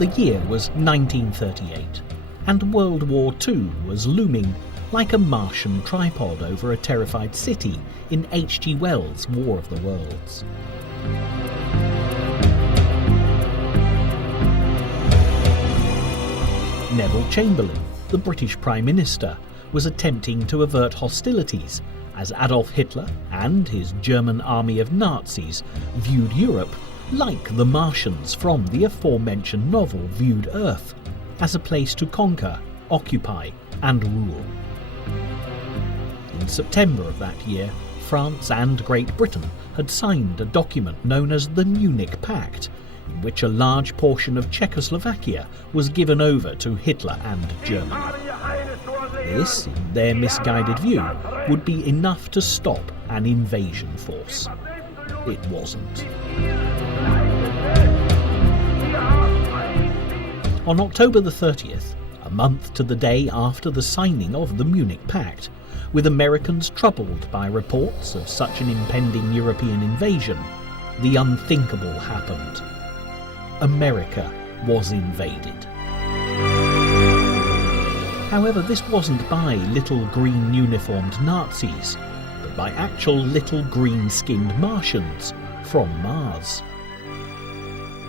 The year was 1938, and World War II was looming like a Martian tripod over a terrified city in H.G. Wells' War of the Worlds. Neville Chamberlain, the British Prime Minister, was attempting to avert hostilities as Adolf Hitler and his German army of Nazis viewed Europe like the Martians from the aforementioned novel viewed Earth, as a place to conquer, occupy and rule. In September of that year, France and Great Britain had signed a document known as the Munich Pact, in which a large portion of Czechoslovakia was given over to Hitler and Germany. This, in their misguided view, would be enough to stop an invasion force. It wasn't. On October the 30th, a month to the day after the signing of the Munich Pact, with Americans troubled by reports of such an impending European invasion, the unthinkable happened. America was invaded. However, this wasn't by little green uniformed Nazis, but by actual little green-skinned Martians from Mars.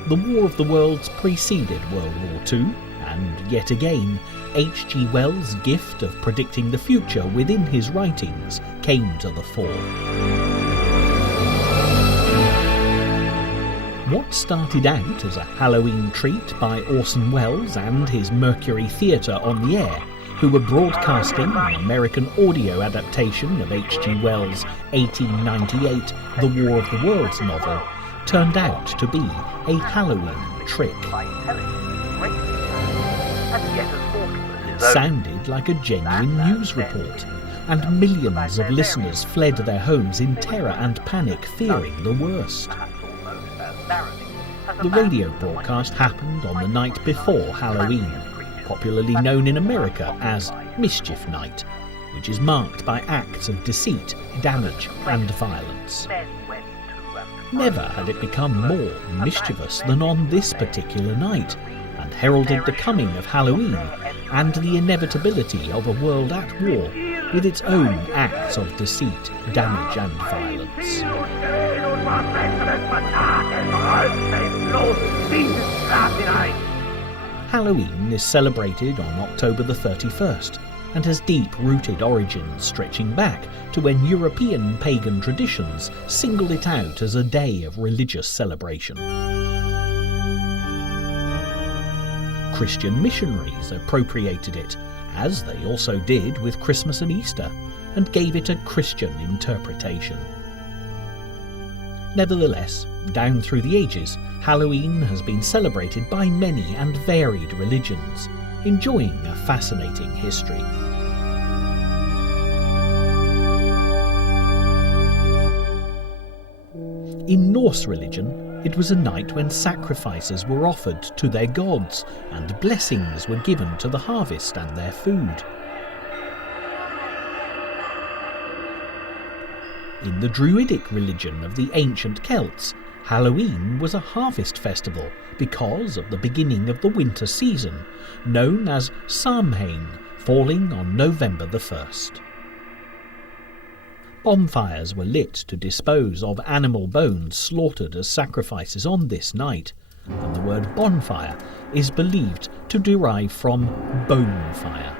The War of the Worlds preceded World War II, and yet again, H.G. Wells' gift of predicting the future within his writings came to the fore. What started out as a Halloween treat by Orson Welles and his Mercury Theatre on the Air, who were broadcasting an American audio adaptation of H.G. Wells' 1898 The War of the Worlds novel, turned out to be a Halloween trick. It sounded like a genuine news report, and millions of listeners fled their homes in terror and panic, fearing the worst. The radio broadcast happened on the night before Halloween, popularly known in America as Mischief Night, which is marked by acts of deceit, damage and violence. Never had it become more mischievous than on this particular night, and heralded the coming of Halloween and the inevitability of a world at war with its own acts of deceit, damage and violence. Halloween is celebrated on October the 31st and has deep-rooted origins stretching back to when European pagan traditions singled it out as a day of religious celebration. Christian missionaries appropriated it, as they also did with Christmas and Easter, and gave it a Christian interpretation. Nevertheless, down through the ages, Halloween has been celebrated by many and varied religions, enjoying a fascinating history. In Norse religion, it was a night when sacrifices were offered to their gods and blessings were given to the harvest and their food. In the Druidic religion of the ancient Celts, Halloween was a harvest festival because of the beginning of the winter season, known as Samhain, falling on November the 1st. Bonfires were lit to dispose of animal bones slaughtered as sacrifices on this night, and the word bonfire is believed to derive from bone fire.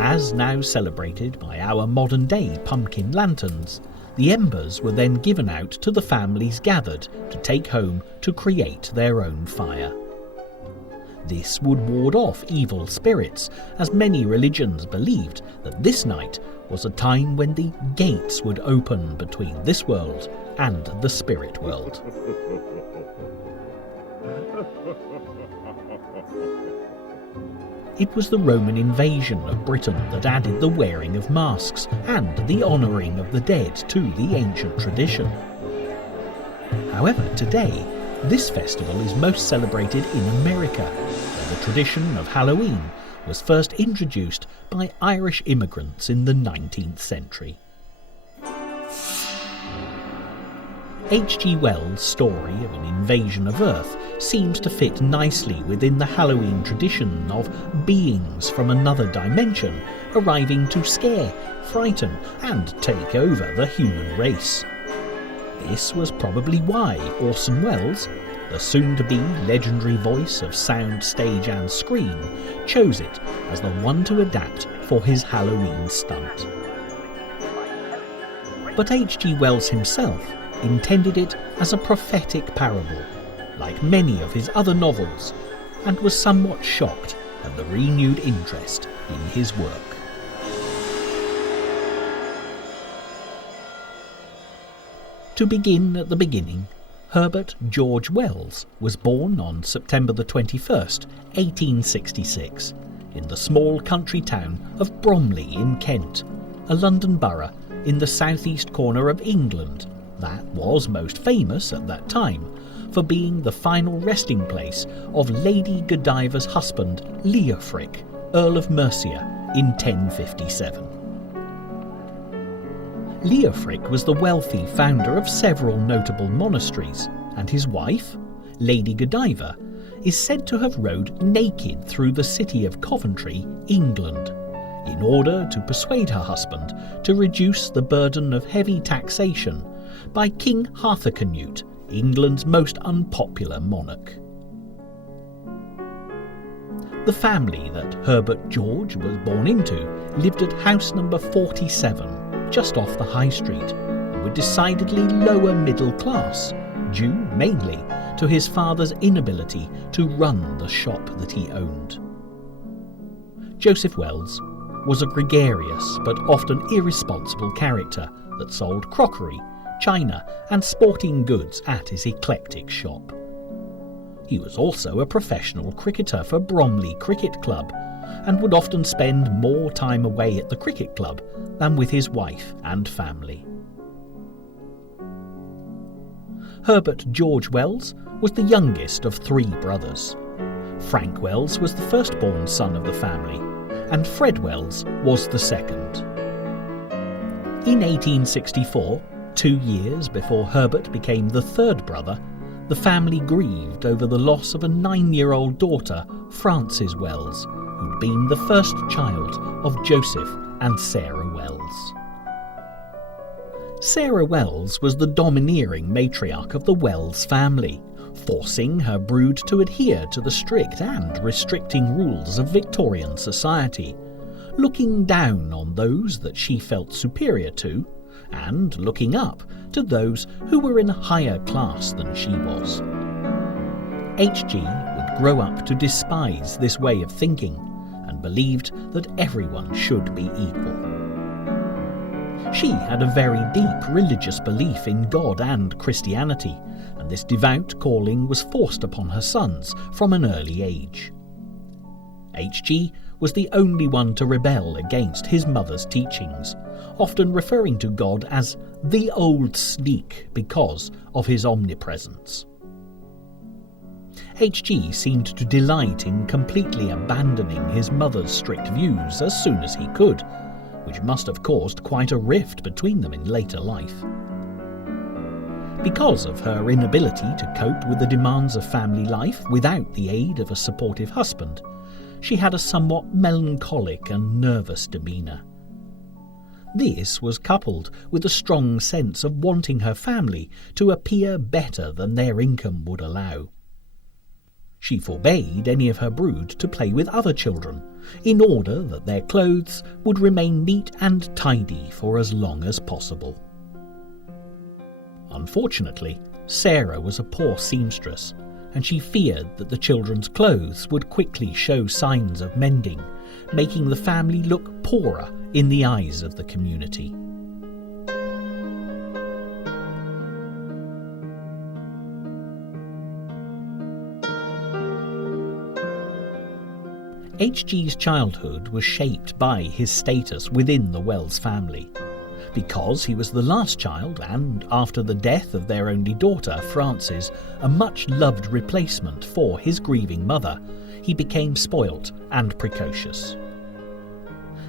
As now celebrated by our modern-day pumpkin lanterns, the embers were then given out to the families gathered to take home to create their own fire. This would ward off evil spirits, as many religions believed that this night was a time when the gates would open between this world and the spirit world. It was the Roman invasion of Britain that added the wearing of masks and the honouring of the dead to the ancient tradition. However, today, this festival is most celebrated in America, where the tradition of Halloween was first introduced by Irish immigrants in the 19th century. H.G. Wells' story of an invasion of Earth seems to fit nicely within the Halloween tradition of beings from another dimension arriving to scare, frighten and take over the human race. This was probably why Orson Welles, the soon-to-be legendary voice of sound, stage and screen, chose it as the one to adapt for his Halloween stunt. But H.G. Wells himself intended it as a prophetic parable, like many of his other novels, and was somewhat shocked at the renewed interest in his work. To begin at the beginning, Herbert George Wells was born on September the 21st, 1866, in the small country town of Bromley in Kent, a London borough in the southeast corner of England that was most famous at that time for being the final resting place of Lady Godiva's husband Leofric, Earl of Mercia, in 1057. Leofric was the wealthy founder of several notable monasteries, and his wife, Lady Godiva, is said to have rode naked through the city of Coventry, England, in order to persuade her husband to reduce the burden of heavy taxation by King Harthacnut, England's most unpopular monarch. The family that Herbert George was born into lived at house number 47, just off the High Street, and were decidedly lower middle class, due mainly to his father's inability to run the shop that he owned. Joseph Wells was a gregarious but often irresponsible character that sold crockery, china and sporting goods at his eclectic shop. He was also a professional cricketer for Bromley Cricket Club, and would often spend more time away at the cricket club than with his wife and family. Herbert George Wells was the youngest of 3 brothers. Frank Wells was the firstborn son of the family, and Fred Wells was the second. In 1864, 2 years before Herbert became the 3rd brother, the family grieved over the loss of a 9-year-old daughter, Frances Wells, who'd been the first child of Joseph and Sarah Wells. Sarah Wells was the domineering matriarch of the Wells family, forcing her brood to adhere to the strict and restricting rules of Victorian society, looking down on those that she felt superior to, and looking up to those who were in a higher class than she was. H.G. would grow up to despise this way of thinking, and believed that everyone should be equal. She had a very deep religious belief in God and Christianity, and this devout calling was forced upon her sons from an early age. H.G. was the only one to rebel against his mother's teachings, often referring to God as the old sneak because of his omnipresence. H.G. seemed to delight in completely abandoning his mother's strict views as soon as he could, which must have caused quite a rift between them in later life. Because of her inability to cope with the demands of family life without the aid of a supportive husband, she had a somewhat melancholic and nervous demeanour. This was coupled with a strong sense of wanting her family to appear better than their income would allow. She forbade any of her brood to play with other children, in order that their clothes would remain neat and tidy for as long as possible. Unfortunately, Sarah was a poor seamstress, and she feared that the children's clothes would quickly show signs of mending, making the family look poorer in the eyes of the community. H.G.'s childhood was shaped by his status within the Wells family. Because he was the last child and, after the death of their only daughter, Frances, a much-loved replacement for his grieving mother, he became spoilt and precocious.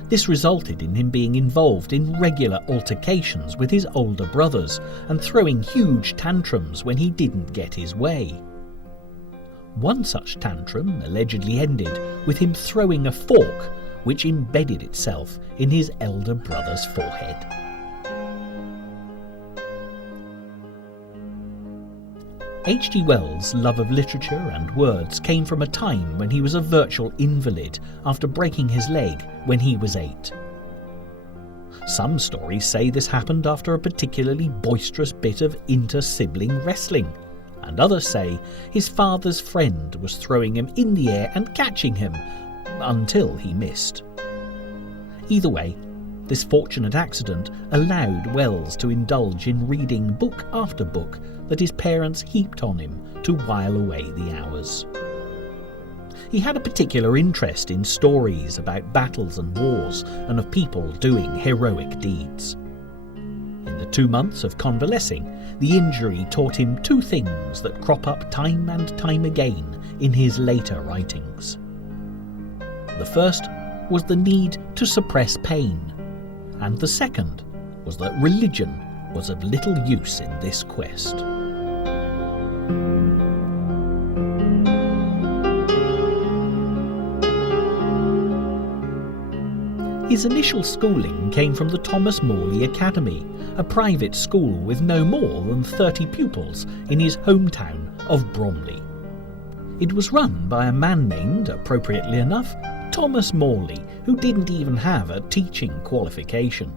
This resulted in him being involved in regular altercations with his older brothers and throwing huge tantrums when he didn't get his way. One such tantrum allegedly ended with him throwing a fork which embedded itself in his elder brother's forehead. H.G. Wells' love of literature and words came from a time when he was a virtual invalid after breaking his leg when he was 8. Some stories say this happened after a particularly boisterous bit of inter-sibling wrestling, and others say his father's friend was throwing him in the air and catching him until he missed. Either way, this fortunate accident allowed Wells to indulge in reading book after book that his parents heaped on him to while away the hours. He had a particular interest in stories about battles and wars and of people doing heroic deeds. In the 2 months of convalescing, the injury taught him 2 things that crop up time and time again in his later writings. The first was the need to suppress pain, and the second was that religion was of little use in this quest. His initial schooling came from the Thomas Morley Academy, a private school with no more than 30 pupils in his hometown of Bromley. It was run by a man named, appropriately enough, Thomas Morley, who didn't even have a teaching qualification.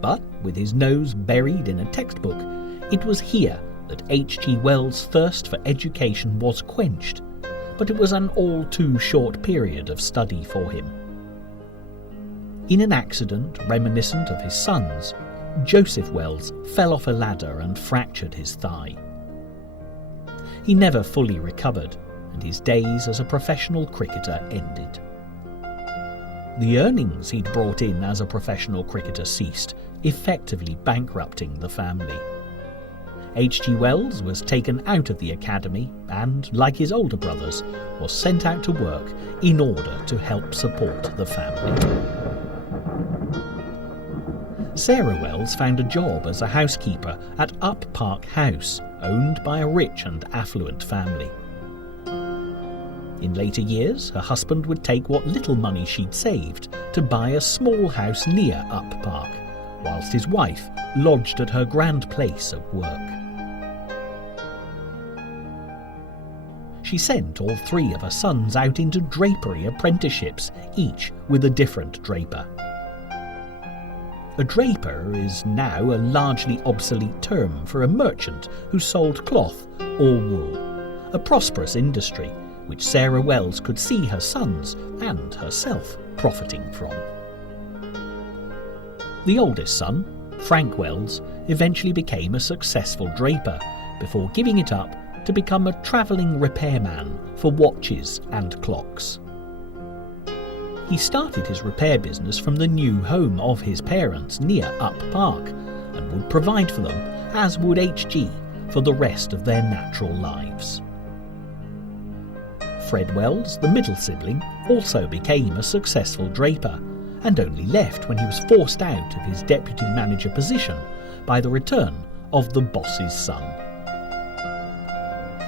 But with his nose buried in a textbook, it was here that H.G. Wells' thirst for education was quenched, but it was an all too short period of study for him. In an accident reminiscent of his son's, Joseph Wells fell off a ladder and fractured his thigh. He never fully recovered, and his days as a professional cricketer ended. The earnings he'd brought in as a professional cricketer ceased, effectively bankrupting the family. H.G. Wells was taken out of the academy and, like his older brothers, was sent out to work in order to help support the family. Sarah Wells found a job as a housekeeper at Up Park House, owned by a rich and affluent family. In later years, her husband would take what little money she'd saved to buy a small house near Up Park, whilst his wife lodged at her grand place of work. She sent all 3 of her sons out into drapery apprenticeships, each with a different draper. A draper is now a largely obsolete term for a merchant who sold cloth or wool, a prosperous industry which Sarah Wells could see her sons and herself profiting from. The oldest son, Frank Wells, eventually became a successful draper before giving it up to become a travelling repairman for watches and clocks. He started his repair business from the new home of his parents near Up Park and would provide for them, as would H.G., for the rest of their natural lives. Fred Wells, the middle sibling, also became a successful draper and only left when he was forced out of his deputy manager position by the return of the boss's son.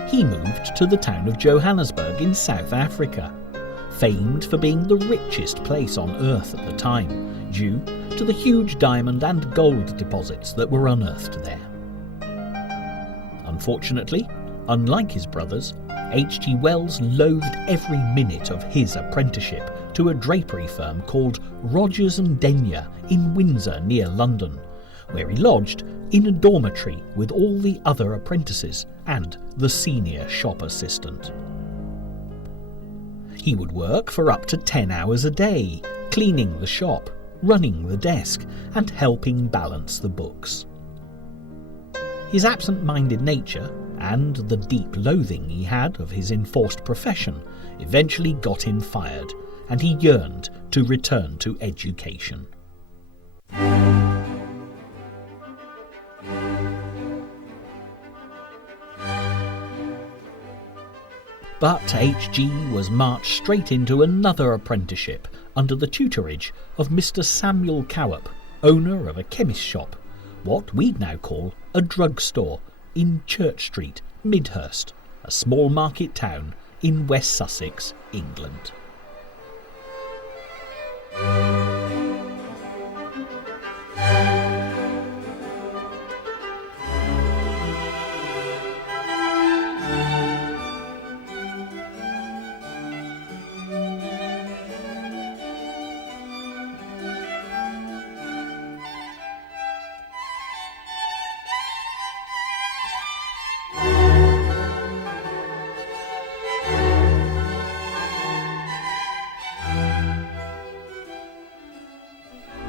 He moved to the town of Johannesburg in South Africa, famed for being the richest place on earth at the time, due to the huge diamond and gold deposits that were unearthed there. Unfortunately, unlike his brothers, H.G. Wells loathed every minute of his apprenticeship to a drapery firm called Rogers and Denyer in Windsor near London, where he lodged in a dormitory with all the other apprentices and the senior shop assistant. He would work for up to 10 hours a day, cleaning the shop, running the desk, and helping balance the books. His absent-minded nature and the deep loathing he had of his enforced profession eventually got him fired, and he yearned to return to education. But H.G. was marched straight into another apprenticeship under the tutorage of Mr. Samuel Cowap, owner of a chemist shop, what we'd now call a drugstore, in Church Street, Midhurst, a small market town in West Sussex, England.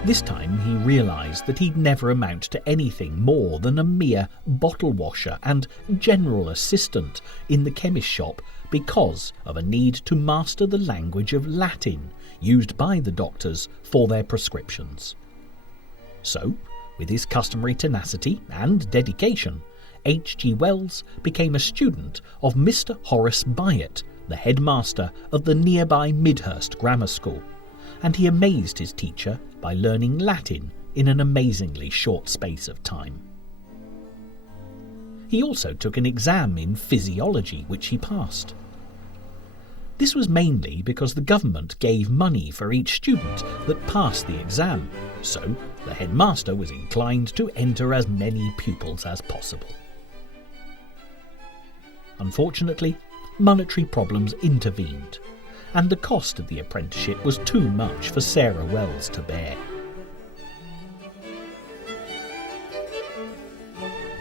This time he realised that he'd never amount to anything more than a mere bottle washer and general assistant in the chemist shop because of a need to master the language of Latin used by the doctors for their prescriptions. So, with his customary tenacity and dedication, H.G. Wells became a student of Mr. Horace Byatt, the headmaster of the nearby Midhurst Grammar School, and he amazed his teacher by learning Latin in an amazingly short space of time. He also took an exam in physiology, which he passed. This was mainly because the government gave money for each student that passed the exam, so the headmaster was inclined to enter as many pupils as possible. Unfortunately, monetary problems intervened, and the cost of the apprenticeship was too much for Sarah Wells to bear.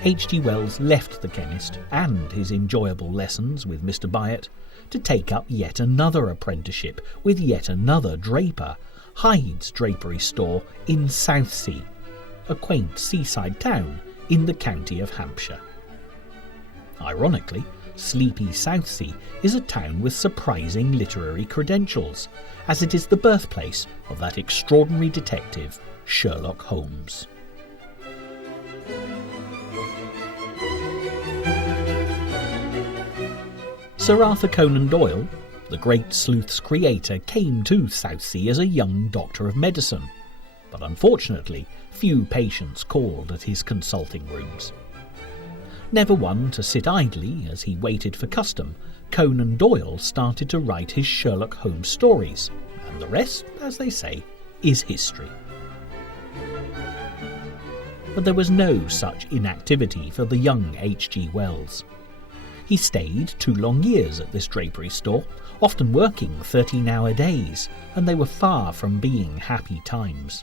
H.G. Wells left the chemist and his enjoyable lessons with Mr. Byatt to take up yet another apprenticeship with yet another draper, Hyde's drapery store in Southsea, a quaint seaside town in the county of Hampshire. Ironically, sleepy Southsea is a town with surprising literary credentials, as it is the birthplace of that extraordinary detective, Sherlock Holmes. Sir Arthur Conan Doyle, the great sleuth's creator, came to Southsea as a young doctor of medicine, but unfortunately few patients called at his consulting rooms. Never one to sit idly as he waited for custom, Conan Doyle started to write his Sherlock Holmes stories, and the rest, as they say, is history. But there was no such inactivity for the young H.G. Wells. He stayed 2 long years at this drapery store, often working 13-hour days, and they were far from being happy times.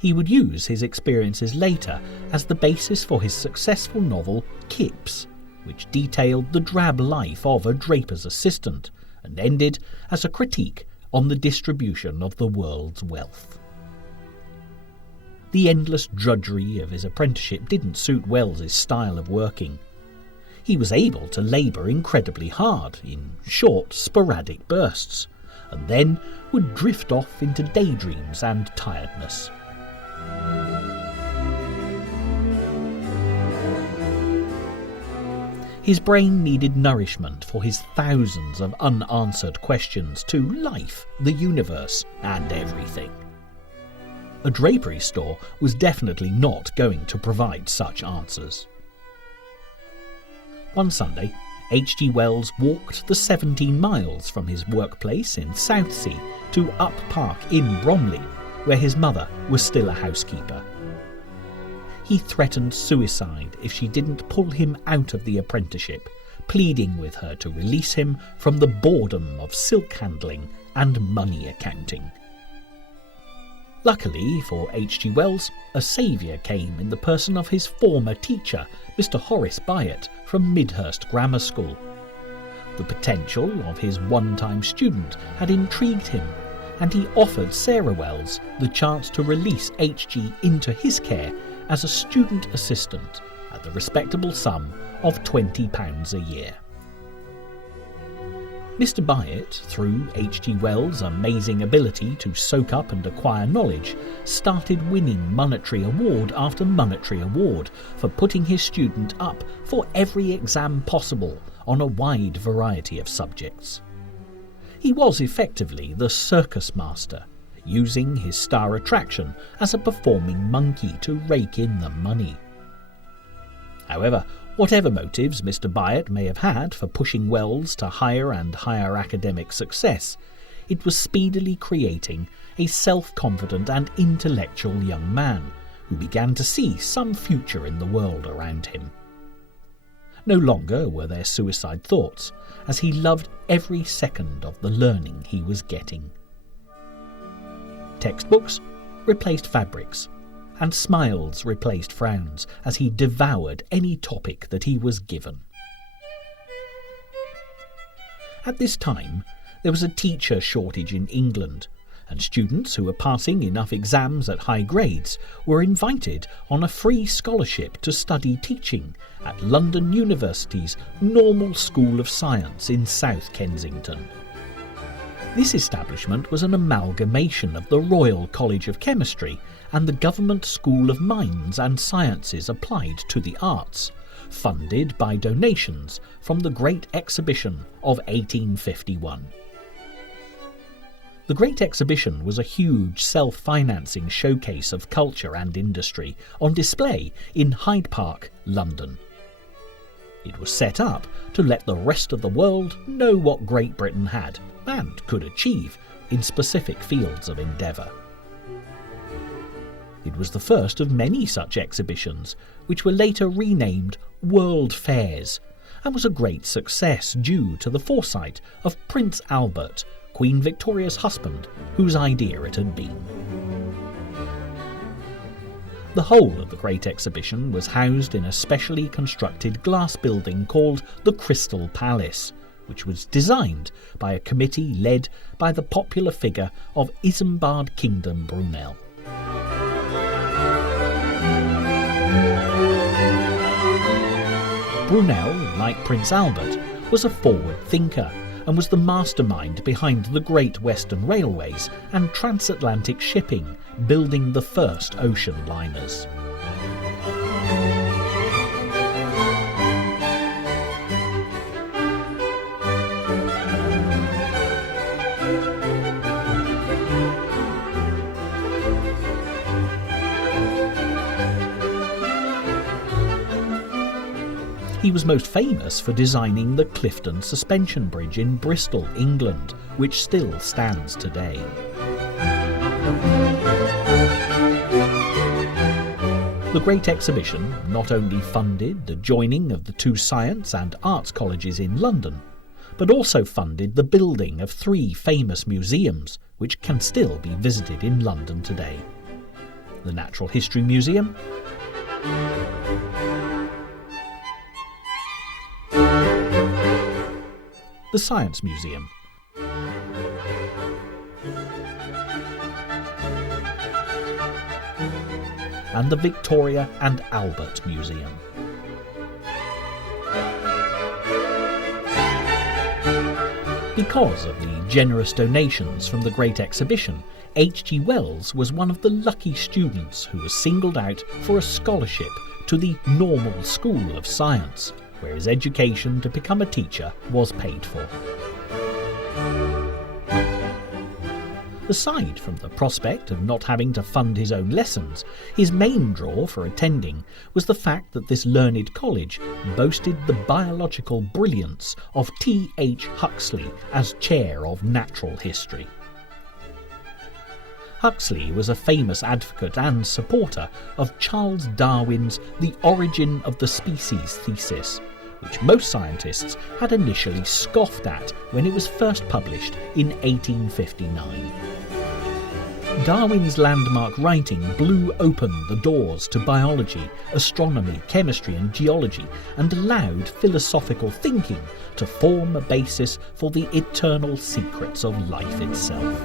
He would use his experiences later as the basis for his successful novel Kipps, which detailed the drab life of a draper's assistant and ended as a critique on the distribution of the world's wealth. The endless drudgery of his apprenticeship didn't suit Wells's style of working. He was able to labour incredibly hard in short, sporadic bursts, and then would drift off into daydreams and tiredness. His brain needed nourishment for his thousands of unanswered questions to life, the universe, and everything. A drapery store was definitely not going to provide such answers. One Sunday, H.G. Wells walked the 17 miles from his workplace in Southsea to Up Park in Bromley, where his mother was still a housekeeper. He threatened suicide if she didn't pull him out of the apprenticeship, pleading with her to release him from the boredom of silk handling and money accounting. Luckily for H.G. Wells, a saviour came in the person of his former teacher, Mr. Horace Byatt from Midhurst Grammar School. The potential of his one-time student had intrigued him, and he offered Sarah Wells the chance to release H.G. into his care as a student assistant at the respectable sum of £20 a year. Mr. Byatt, through H.G. Wells' amazing ability to soak up and acquire knowledge, started winning monetary award after monetary award for putting his student up for every exam possible on a wide variety of subjects. He was effectively the circus master, using his star attraction as a performing monkey to rake in the money. However, whatever motives Mr. Byatt may have had for pushing Wells to higher and higher academic success, it was speedily creating a self-confident and intellectual young man who began to see some future in the world around him. No longer were there suicide thoughts, as he loved every second of the learning he was getting. Textbooks replaced fabrics, and smiles replaced frowns as he devoured any topic that he was given. At this time, there was a teacher shortage in England, and students who were passing enough exams at high grades were invited on a free scholarship to study teaching at London University's Normal School of Science in South Kensington. This establishment was an amalgamation of the Royal College of Chemistry and the Government School of Mines and Sciences Applied to the Arts, funded by donations from the Great Exhibition of 1851. The Great Exhibition was a huge self-financing showcase of culture and industry on display in Hyde Park, London. It was set up to let the rest of the world know what Great Britain had and could achieve in specific fields of endeavour. It was the first of many such exhibitions, which were later renamed World Fairs, and was a great success due to the foresight of Prince Albert, Queen Victoria's husband, whose idea it had been. The whole of the Great Exhibition was housed in a specially constructed glass building called the Crystal Palace, which was designed by a committee led by the popular figure of Isambard Kingdom Brunel. Brunel, like Prince Albert, was a forward thinker and was the mastermind behind the Great Western Railways and transatlantic shipping, building the first ocean liners. He was most famous for designing the Clifton Suspension Bridge in Bristol, England, which still stands today. The Great Exhibition not only funded the joining of the two science and arts colleges in London, but also funded the building of 3 famous museums, which can still be visited in London today: the Natural History Museum, the Science Museum, and the Victoria and Albert Museum. Because of the generous donations from the Great Exhibition, H.G. Wells was one of the lucky students who was singled out for a scholarship to the Normal School of Science, where his education to become a teacher was paid for. Aside from the prospect of not having to fund his own lessons, his main draw for attending was the fact that this learned college boasted the biological brilliance of T.H. Huxley as Chair of Natural History. Huxley was a famous advocate and supporter of Charles Darwin's The Origin of the Species thesis, which most scientists had initially scoffed at when it was first published in 1859. Darwin's landmark writing blew open the doors to biology, astronomy, chemistry and geology, and allowed philosophical thinking to form a basis for the eternal secrets of life itself.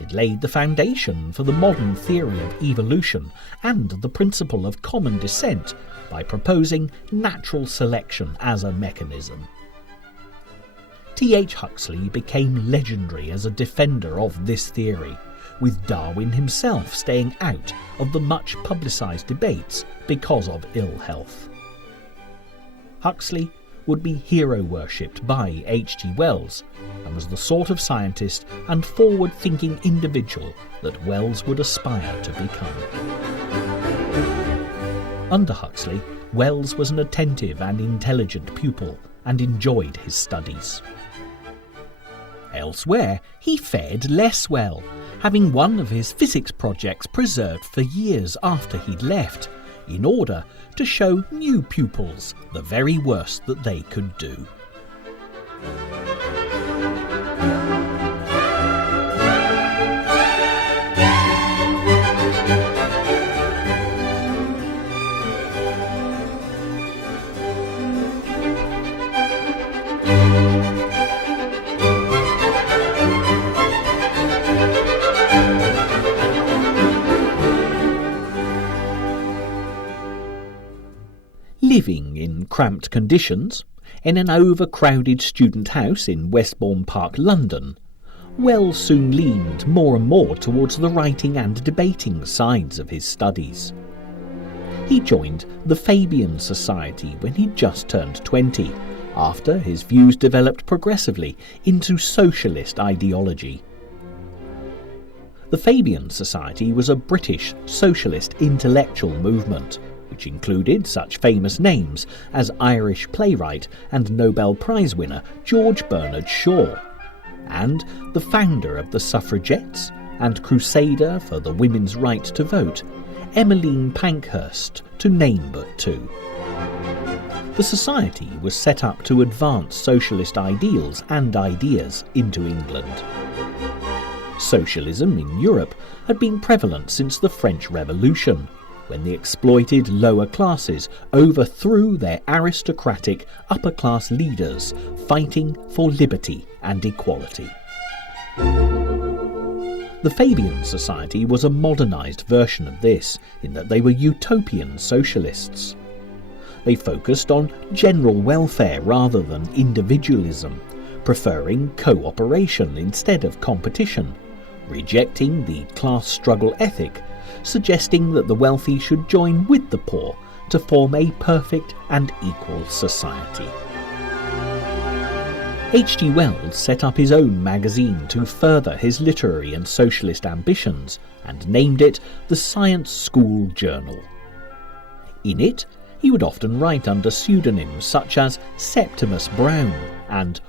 It laid the foundation for the modern theory of evolution and the principle of common descent by proposing natural selection as a mechanism. T.H. Huxley became legendary as a defender of this theory, with Darwin himself staying out of the much publicised debates because of ill health. Huxley would be hero-worshipped by H.G. Wells, and was the sort of scientist and forward-thinking individual that Wells would aspire to become. Under Huxley, Wells was an attentive and intelligent pupil and enjoyed his studies. Elsewhere, he fared less well, having one of his physics projects preserved for years after he'd left, in order to show new pupils the very worst that they could do. Living in cramped conditions, in an overcrowded student house in Westbourne Park, London, Wells soon leaned more and more towards the writing and debating sides of his studies. He joined the Fabian Society when he'd just turned 20, after his views developed progressively into socialist ideology. The Fabian Society was a British socialist intellectual movement, which included such famous names as Irish playwright and Nobel Prize winner George Bernard Shaw, and the founder of the Suffragettes and crusader for the women's right to vote, Emmeline Pankhurst, to name but two. The society was set up to advance socialist ideals and ideas into England. Socialism in Europe had been prevalent since the French Revolution, when the exploited lower classes overthrew their aristocratic upper-class leaders fighting for liberty and equality. The Fabian Society was a modernised version of this, in that they were utopian socialists. They focused on general welfare rather than individualism, preferring cooperation instead of competition, rejecting the class struggle ethic, suggesting that the wealthy should join with the poor to form a perfect and equal society. H.G. Wells set up his own magazine to further his literary and socialist ambitions and named it the Science School Journal. In it, he would often write under pseudonyms such as Septimus Brown and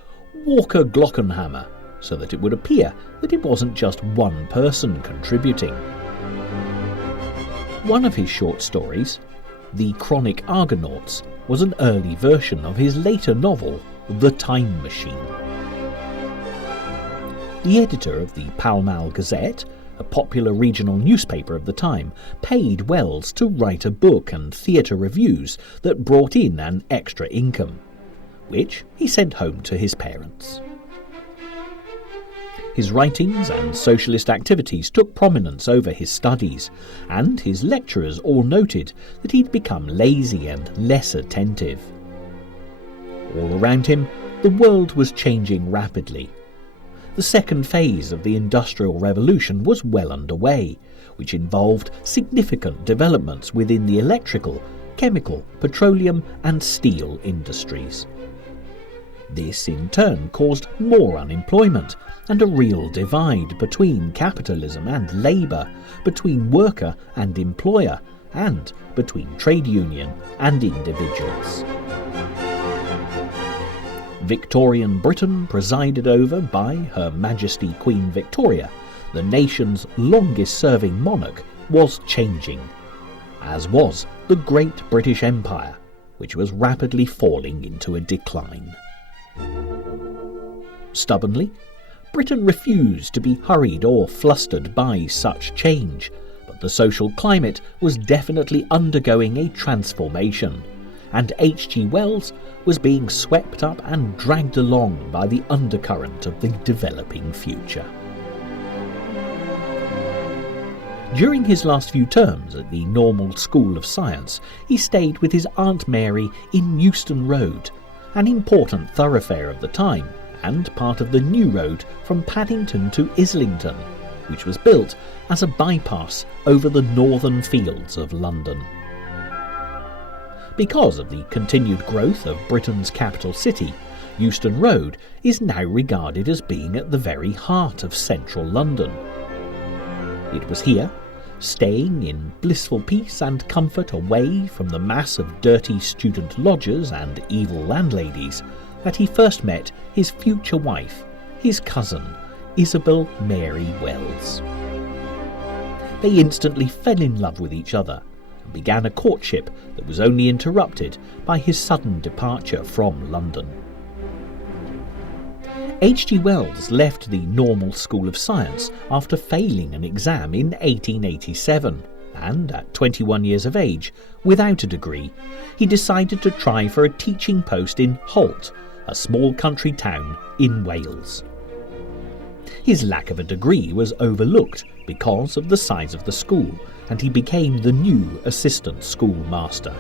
Walker Glockenhammer, so that it would appear that it wasn't just one person contributing. One of his short stories, The Chronic Argonauts, was an early version of his later novel, The Time Machine. The editor of the Pall Mall Gazette, a popular regional newspaper of the time, paid Wells to write a book and theatre reviews that brought in an extra income, which he sent home to his parents. His writings and socialist activities took prominence over his studies, and his lecturers all noted that he'd become lazy and less attentive. All around him, the world was changing rapidly. The second phase of the Industrial Revolution was well underway, which involved significant developments within the electrical, chemical, petroleum and steel industries. This in turn caused more unemployment and a real divide between capitalism and labour, between worker and employer, and between trade union and individuals. Victorian Britain, presided over by Her Majesty Queen Victoria, the nation's longest-serving monarch, was changing, as was the Great British Empire, which was rapidly falling into a decline. Stubbornly, Britain refused to be hurried or flustered by such change, but the social climate was definitely undergoing a transformation, and H.G. Wells was being swept up and dragged along by the undercurrent of the developing future. During his last few terms at the Normal School of Science, he stayed with his Aunt Mary in Euston Road, an important thoroughfare of the time, and part of the new road from Paddington to Islington, which was built as a bypass over the northern fields of London. Because of the continued growth of Britain's capital city, Euston Road is now regarded as being at the very heart of central London. It was here, staying in blissful peace and comfort away from the mass of dirty student lodgers and evil landladies, that he first met his future wife, his cousin, Isabel Mary Wells. They instantly fell in love with each other and began a courtship that was only interrupted by his sudden departure from London. H.G. Wells left the Normal School of Science after failing an exam in 1887, and at 21 years of age, without a degree, he decided to try for a teaching post in Holt, a small country town in Wales. His lack of a degree was overlooked because of the size of the school, and he became the new assistant schoolmaster.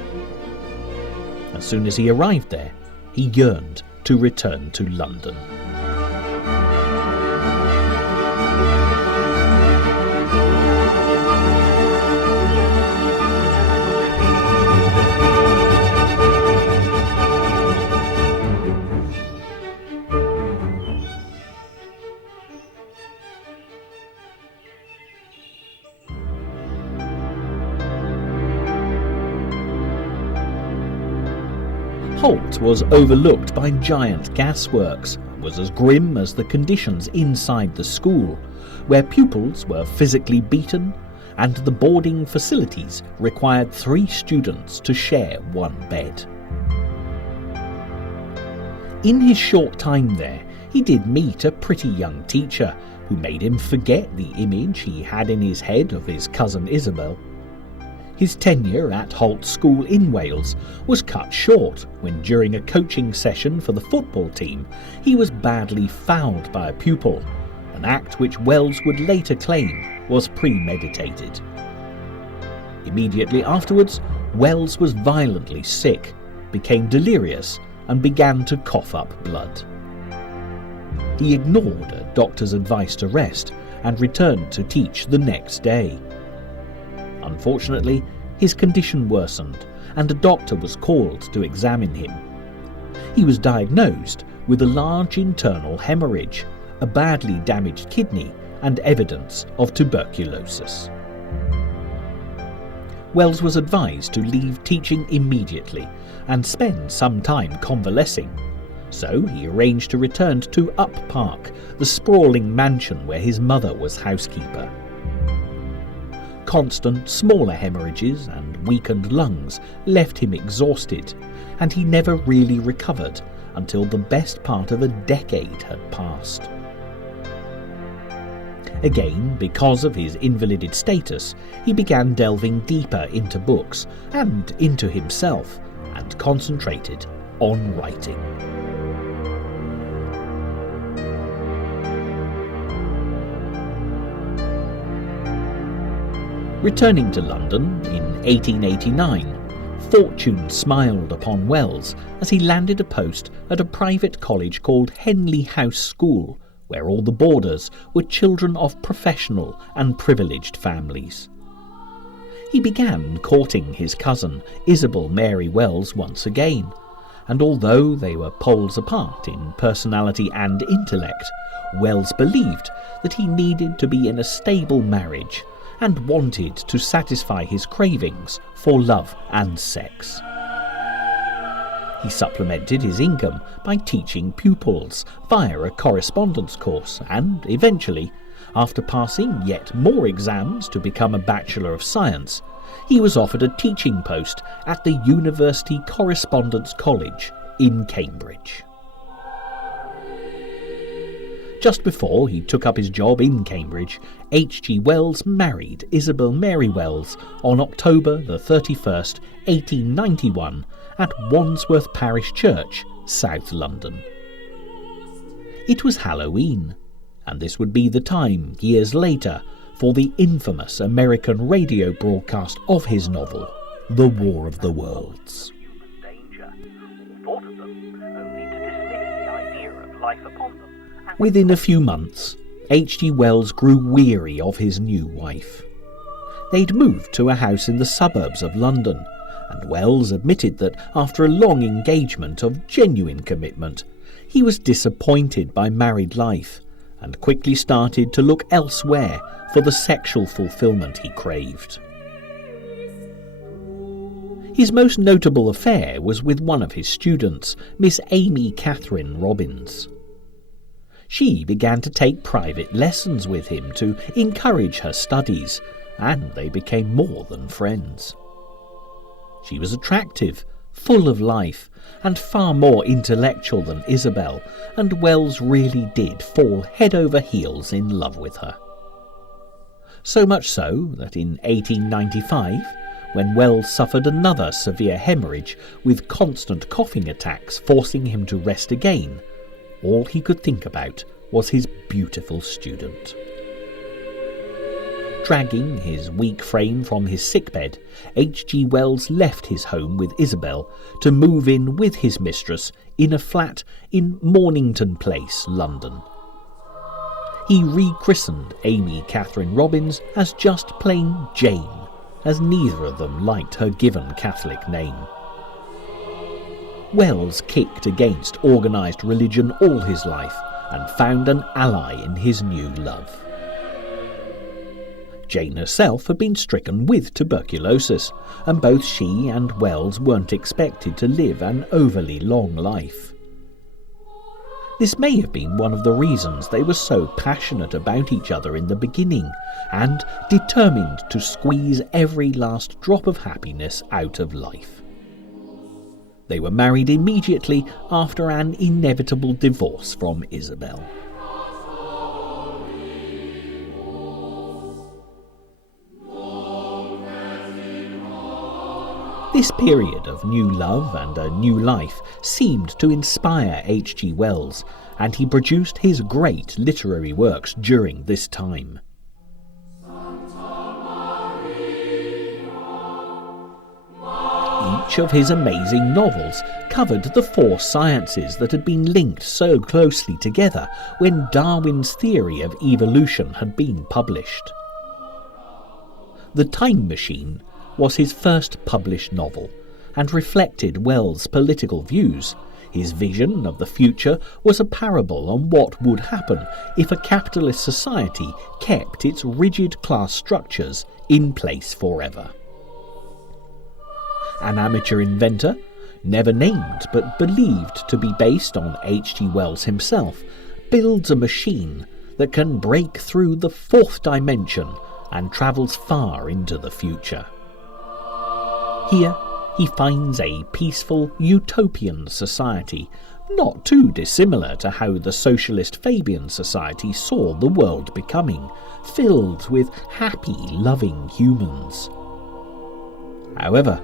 As soon as he arrived there, he yearned to return to London. Holt was overlooked by giant gasworks and was as grim as the conditions inside the school, where pupils were physically beaten and the boarding facilities required 3 students to share one bed. In his short time there, he did meet a pretty young teacher who made him forget the image he had in his head of his cousin Isabel. His tenure at Holt School in Wales was cut short when, during a coaching session for the football team, he was badly fouled by a pupil, an act which Wells would later claim was premeditated. Immediately afterwards, Wells was violently sick, became delirious, and began to cough up blood. He ignored a doctor's advice to rest and returned to teach the next day. Unfortunately, his condition worsened and a doctor was called to examine him. He was diagnosed with a large internal hemorrhage, a badly damaged kidney, and evidence of tuberculosis. Wells was advised to leave teaching immediately and spend some time convalescing, so he arranged to return to Up Park, the sprawling mansion where his mother was housekeeper. Constant smaller hemorrhages and weakened lungs left him exhausted, and he never really recovered until the best part of a decade had passed. Again, because of his invalided status, he began delving deeper into books and into himself, and concentrated on writing. Returning to London in 1889, fortune smiled upon Wells as he landed a post at a private college called Henley House School, where all the boarders were children of professional and privileged families. He began courting his cousin, Isabel Mary Wells, once again, and although they were poles apart in personality and intellect, Wells believed that he needed to be in a stable marriage and wanted to satisfy his cravings for love and sex. He supplemented his income by teaching pupils via a correspondence course and, eventually, after passing yet more exams to become a Bachelor of Science, he was offered a teaching post at the University Correspondence College in Cambridge. Just before he took up his job in Cambridge, H.G. Wells married Isabel Mary Wells on October the 31st, 1891, at Wandsworth Parish Church, South London. It was Halloween, and this would be the time, years later, for the infamous American radio broadcast of his novel, The War of the Worlds. Within a few months, H.G. Wells grew weary of his new wife. They'd moved to a house in the suburbs of London, and Wells admitted that after a long engagement of genuine commitment, he was disappointed by married life and quickly started to look elsewhere for the sexual fulfillment he craved. His most notable affair was with one of his students, Miss Amy Catherine Robbins. She began to take private lessons with him to encourage her studies, and they became more than friends. She was attractive, full of life, and far more intellectual than Isabel, and Wells really did fall head over heels in love with her. So much so that in 1895, when Wells suffered another severe hemorrhage with constant coughing attacks forcing him to rest again, all he could think about was his beautiful student. Dragging his weak frame from his sickbed, H.G. Wells left his home with Isabel to move in with his mistress in a flat in Mornington Place, London. He rechristened Amy Catherine Robbins as just plain Jane, as neither of them liked her given Catholic name. Wells kicked against organised religion all his life and found an ally in his new love. Jane herself had been stricken with tuberculosis, and both she and Wells weren't expected to live an overly long life. This may have been one of the reasons they were so passionate about each other in the beginning, and determined to squeeze every last drop of happiness out of life. They were married immediately after an inevitable divorce from Isabel. This period of new love and a new life seemed to inspire H.G. Wells, and he produced his great literary works during this time. Each of his amazing novels covered the four sciences that had been linked so closely together when Darwin's theory of evolution had been published. The Time Machine was his first published novel, and reflected Wells' political views. His vision of the future was a parable on what would happen if a capitalist society kept its rigid class structures in place forever. An amateur inventor, never named but believed to be based on H.G. Wells himself, builds a machine that can break through the fourth dimension and travels far into the future. Here he finds a peaceful utopian society, not too dissimilar to how the socialist Fabian society saw the world becoming, filled with happy, loving humans. However,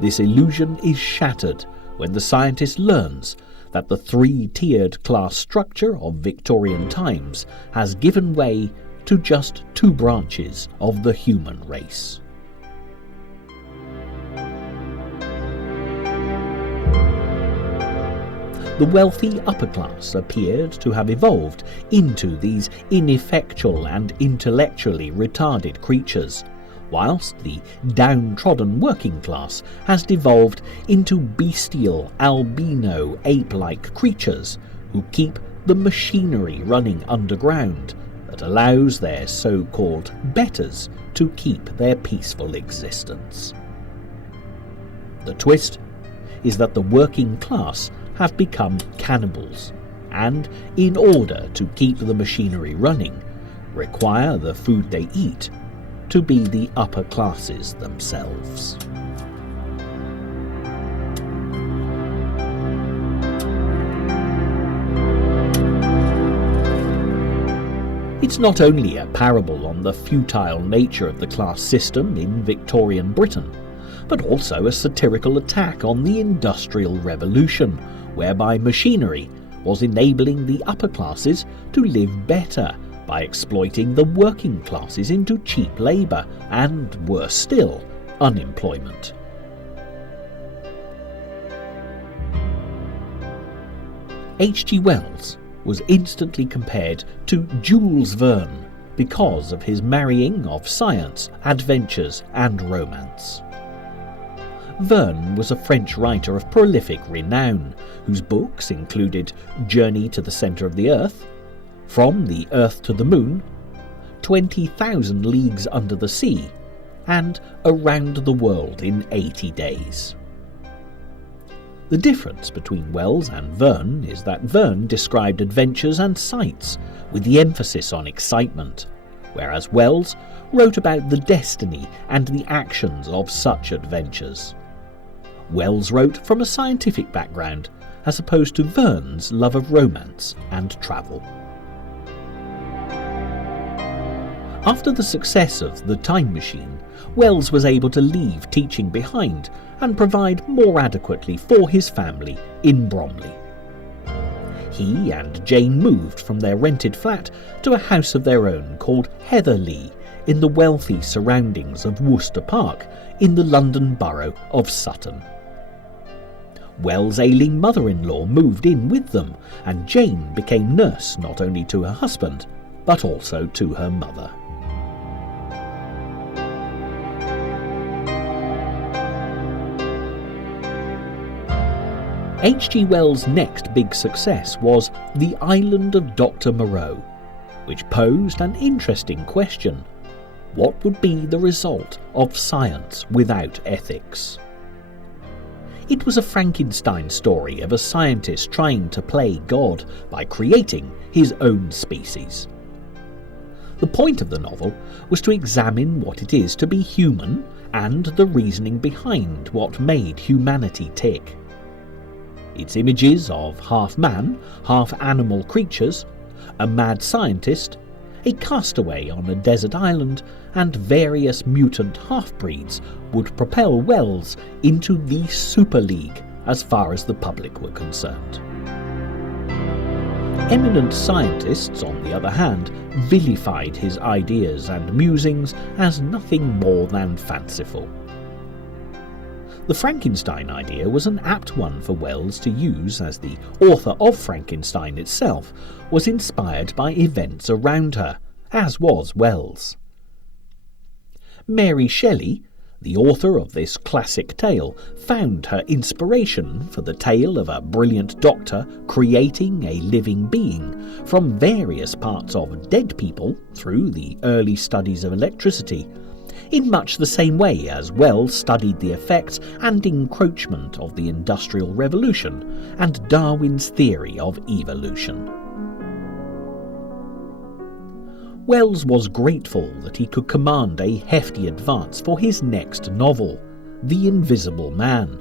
this illusion is shattered when the scientist learns that the three-tiered class structure of Victorian times has given way to just two branches of the human race. The wealthy upper class appeared to have evolved into these ineffectual and intellectually retarded creatures, whilst the downtrodden working class has devolved into bestial, albino, ape-like creatures who keep the machinery running underground that allows their so-called betters to keep their peaceful existence. The twist is that the working class have become cannibals, and in order to keep the machinery running, require the food they eat to be the upper classes themselves. It's not only a parable on the futile nature of the class system in Victorian Britain, but also a satirical attack on the Industrial Revolution, whereby machinery was enabling the upper classes to live better by exploiting the working classes into cheap labour and, worse still, unemployment. H.G. Wells was instantly compared to Jules Verne because of his marrying of science, adventures and romance. Verne was a French writer of prolific renown, whose books included Journey to the Centre of the Earth, From the Earth to the Moon, 20,000 Leagues Under the Sea, and Around the World in 80 Days. The difference between Wells and Verne is that Verne described adventures and sights with the emphasis on excitement, whereas Wells wrote about the destiny and the actions of such adventures. Wells wrote from a scientific background, as opposed to Verne's love of romance and travel. After the success of The Time Machine, Wells was able to leave teaching behind and provide more adequately for his family in Bromley. He and Jane moved from their rented flat to a house of their own called Heatherley in the wealthy surroundings of Worcester Park in the London borough of Sutton. Wells' ailing mother-in-law moved in with them, and Jane became nurse not only to her husband, but also to her mother. H.G. Wells' next big success was The Island of Dr. Moreau, which posed an interesting question. What would be the result of science without ethics? It was a Frankenstein story of a scientist trying to play God by creating his own species. The point of the novel was to examine what it is to be human and the reasoning behind what made humanity tick. Its images of half-man, half-animal creatures, a mad scientist, a castaway on a desert island, and various mutant half-breeds would propel Wells into the Super League as far as the public were concerned. Eminent scientists, on the other hand, vilified his ideas and musings as nothing more than fanciful. The Frankenstein idea was an apt one for Wells to use, as the author of Frankenstein itself was inspired by events around her, as was Wells. Mary Shelley, the author of this classic tale, found her inspiration for the tale of a brilliant doctor creating a living being from various parts of dead people through the early studies of electricity, in much the same way as Wells studied the effects and encroachment of the Industrial Revolution and Darwin's theory of evolution. Wells was grateful that he could command a hefty advance for his next novel, The Invisible Man,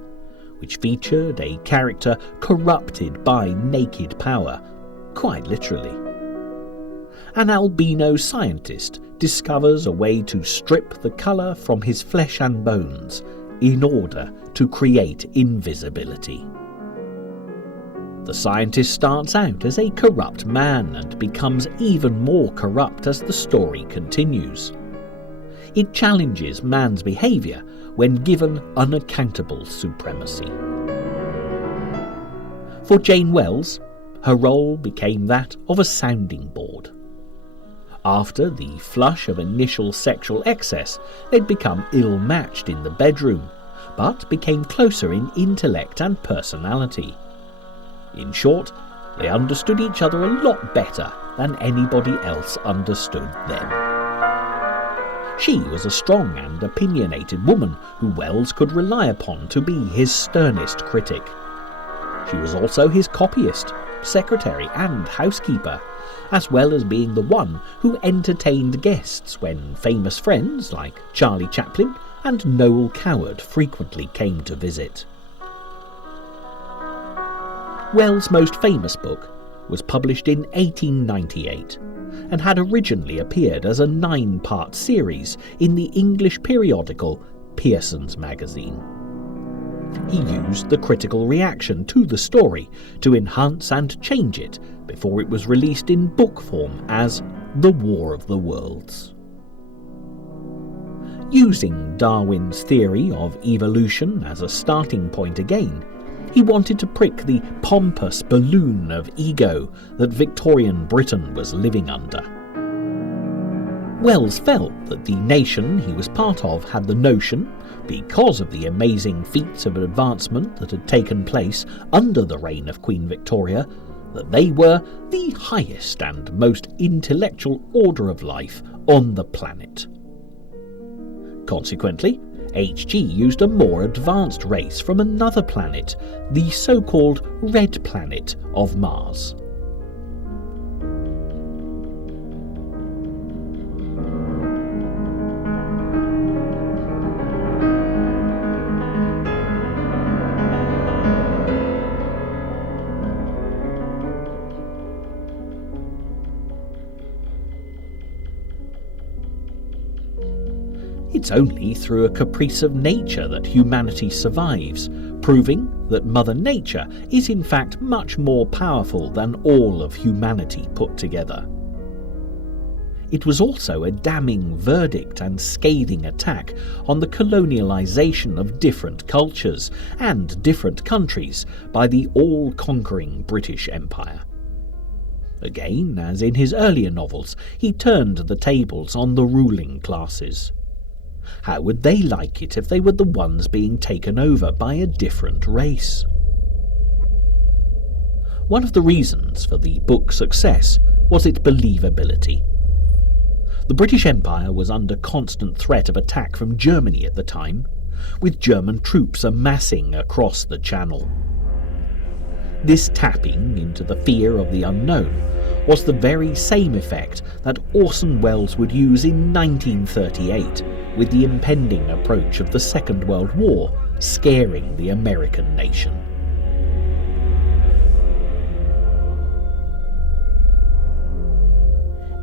which featured a character corrupted by naked power, quite literally. An albino scientist discovers a way to strip the colour from his flesh and bones in order to create invisibility. The scientist starts out as a corrupt man and becomes even more corrupt as the story continues. It challenges man's behaviour when given unaccountable supremacy. For Jane Wells, her role became that of a sounding board. After the flush of initial sexual excess, they'd become ill-matched in the bedroom, but became closer in intellect and personality. In short, they understood each other a lot better than anybody else understood them. She was a strong and opinionated woman who Wells could rely upon to be his sternest critic. She was also his copyist, secretary and housekeeper, as well as being the one who entertained guests when famous friends like Charlie Chaplin and Noel Coward frequently came to visit. Wells' most famous book was published in 1898 and had originally appeared as a 9-part series in the English periodical Pearson's Magazine. He used the critical reaction to the story to enhance and change it before it was released in book form as The War of the Worlds. Using Darwin's theory of evolution as a starting point again, he wanted to prick the pompous balloon of ego that Victorian Britain was living under. Wells felt that the nation he was part of had the notion, because of the amazing feats of advancement that had taken place under the reign of Queen Victoria, that they were the highest and most intellectual order of life on the planet. Consequently, H.G. used a more advanced race from another planet, the so-called Red Planet of Mars. It's only through a caprice of nature that humanity survives, proving that Mother Nature is in fact much more powerful than all of humanity put together. It was also a damning verdict and scathing attack on the colonialisation of different cultures and different countries by the all-conquering British Empire. Again, as in his earlier novels, he turned the tables on the ruling classes. How would they like it if they were the ones being taken over by a different race? One of the reasons for the book's success was its believability. The British Empire was under constant threat of attack from Germany at the time, with German troops amassing across the Channel. This tapping into the fear of the unknown was the very same effect that Orson Welles would use in 1938 with the impending approach of the Second World War scaring the American nation.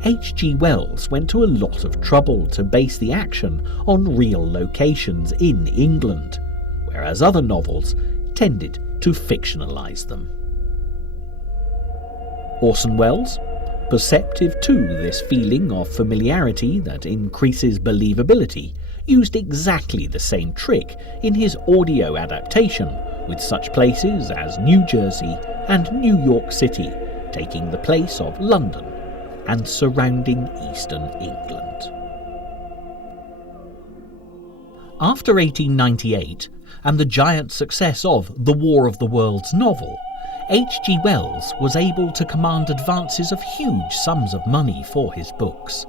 H.G. Wells went to a lot of trouble to base the action on real locations in England, whereas other novels tended to fictionalise them. Orson Welles, perceptive to this feeling of familiarity that increases believability, used exactly the same trick in his audio adaptation, with such places as New Jersey and New York City taking the place of London and surrounding eastern England. After 1898 and the giant success of The War of the Worlds novel, H.G. Wells was able to command advances of huge sums of money for his books.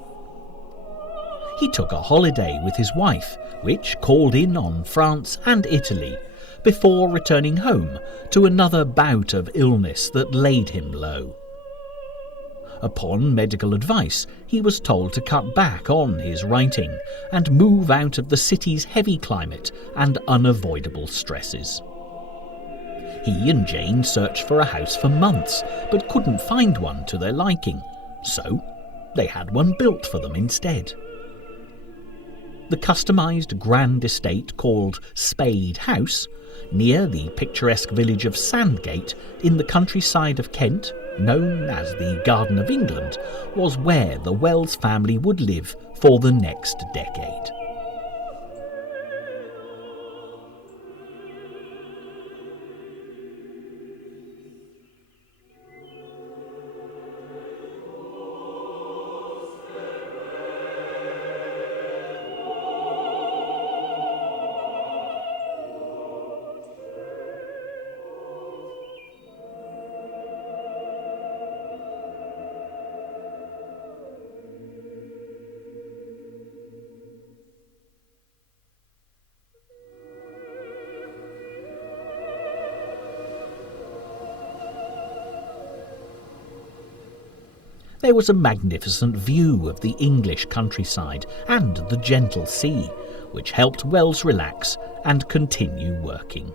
He took a holiday with his wife, which called in on France and Italy, before returning home to another bout of illness that laid him low. Upon medical advice, he was told to cut back on his writing and move out of the city's heavy climate and unavoidable stresses. He and Jane searched for a house for months, but couldn't find one to their liking, so they had one built for them instead. The customised grand estate called Spade House, near the picturesque village of Sandgate in the countryside of Kent, known as the Garden of England, was where the Wells family would live for the next decade. There was a magnificent view of the English countryside and the gentle sea, which helped Wells relax and continue working.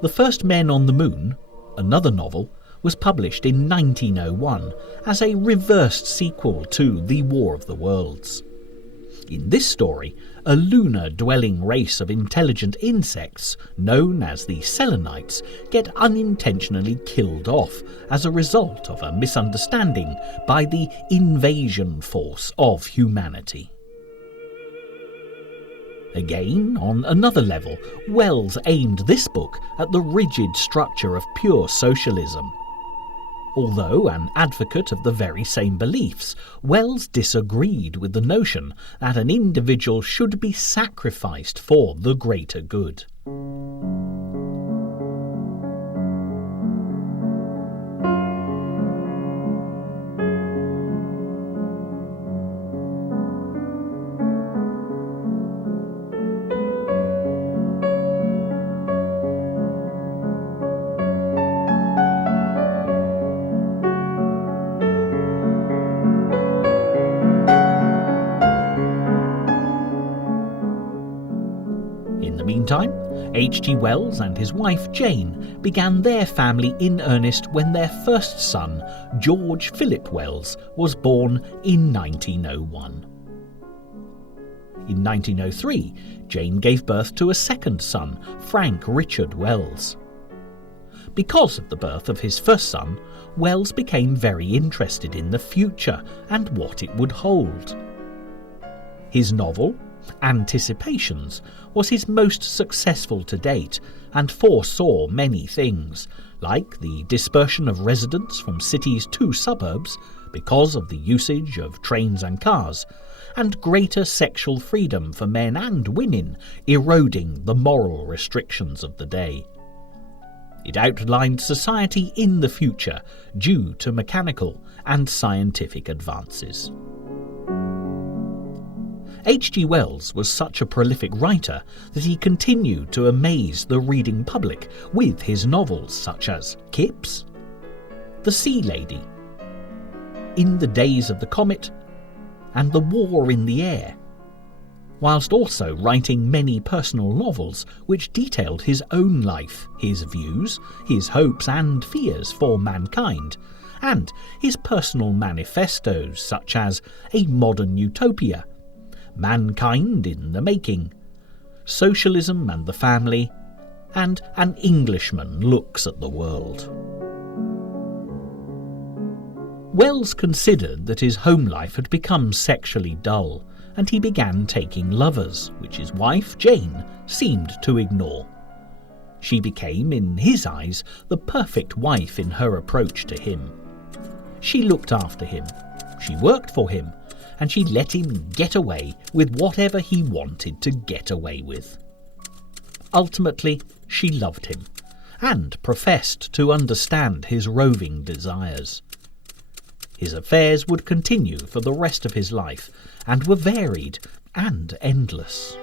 The First Men on the Moon, another novel, was published in 1901 as a reversed sequel to The War of the Worlds. In this story, a lunar-dwelling race of intelligent insects, known as the Selenites, get unintentionally killed off as a result of a misunderstanding by the invasion force of humanity. Again, on another level, Wells aimed this book at the rigid structure of pure socialism. Although an advocate of the very same beliefs, Wells disagreed with the notion that an individual should be sacrificed for the greater good. In the meantime, H.G. Wells and his wife Jane began their family in earnest when their first son, George Philip Wells, was born in 1901. In 1903, Jane gave birth to a second son, Frank Richard Wells. Because of the birth of his first son, Wells became very interested in the future and what it would hold. His novel, Anticipations, was his most successful to date and foresaw many things, like the dispersion of residents from cities to suburbs because of the usage of trains and cars, and greater sexual freedom for men and women, eroding the moral restrictions of the day. It outlined society in the future due to mechanical and scientific advances. H.G. Wells was such a prolific writer that he continued to amaze the reading public with his novels such as Kipps, The Sea Lady, In the Days of the Comet, and The War in the Air, whilst also writing many personal novels which detailed his own life, his views, his hopes and fears for mankind, and his personal manifestos such as A Modern Utopia, Mankind in the Making, Socialism and the Family, and An Englishman Looks at the World. Wells considered that his home life had become sexually dull, and he began taking lovers, which his wife, Jane, seemed to ignore. She became, in his eyes, the perfect wife in her approach to him. She looked after him, she worked for him, and she let him get away with whatever he wanted to get away with. Ultimately, she loved him, and professed to understand his roving desires. His affairs would continue for the rest of his life, and were varied and endless.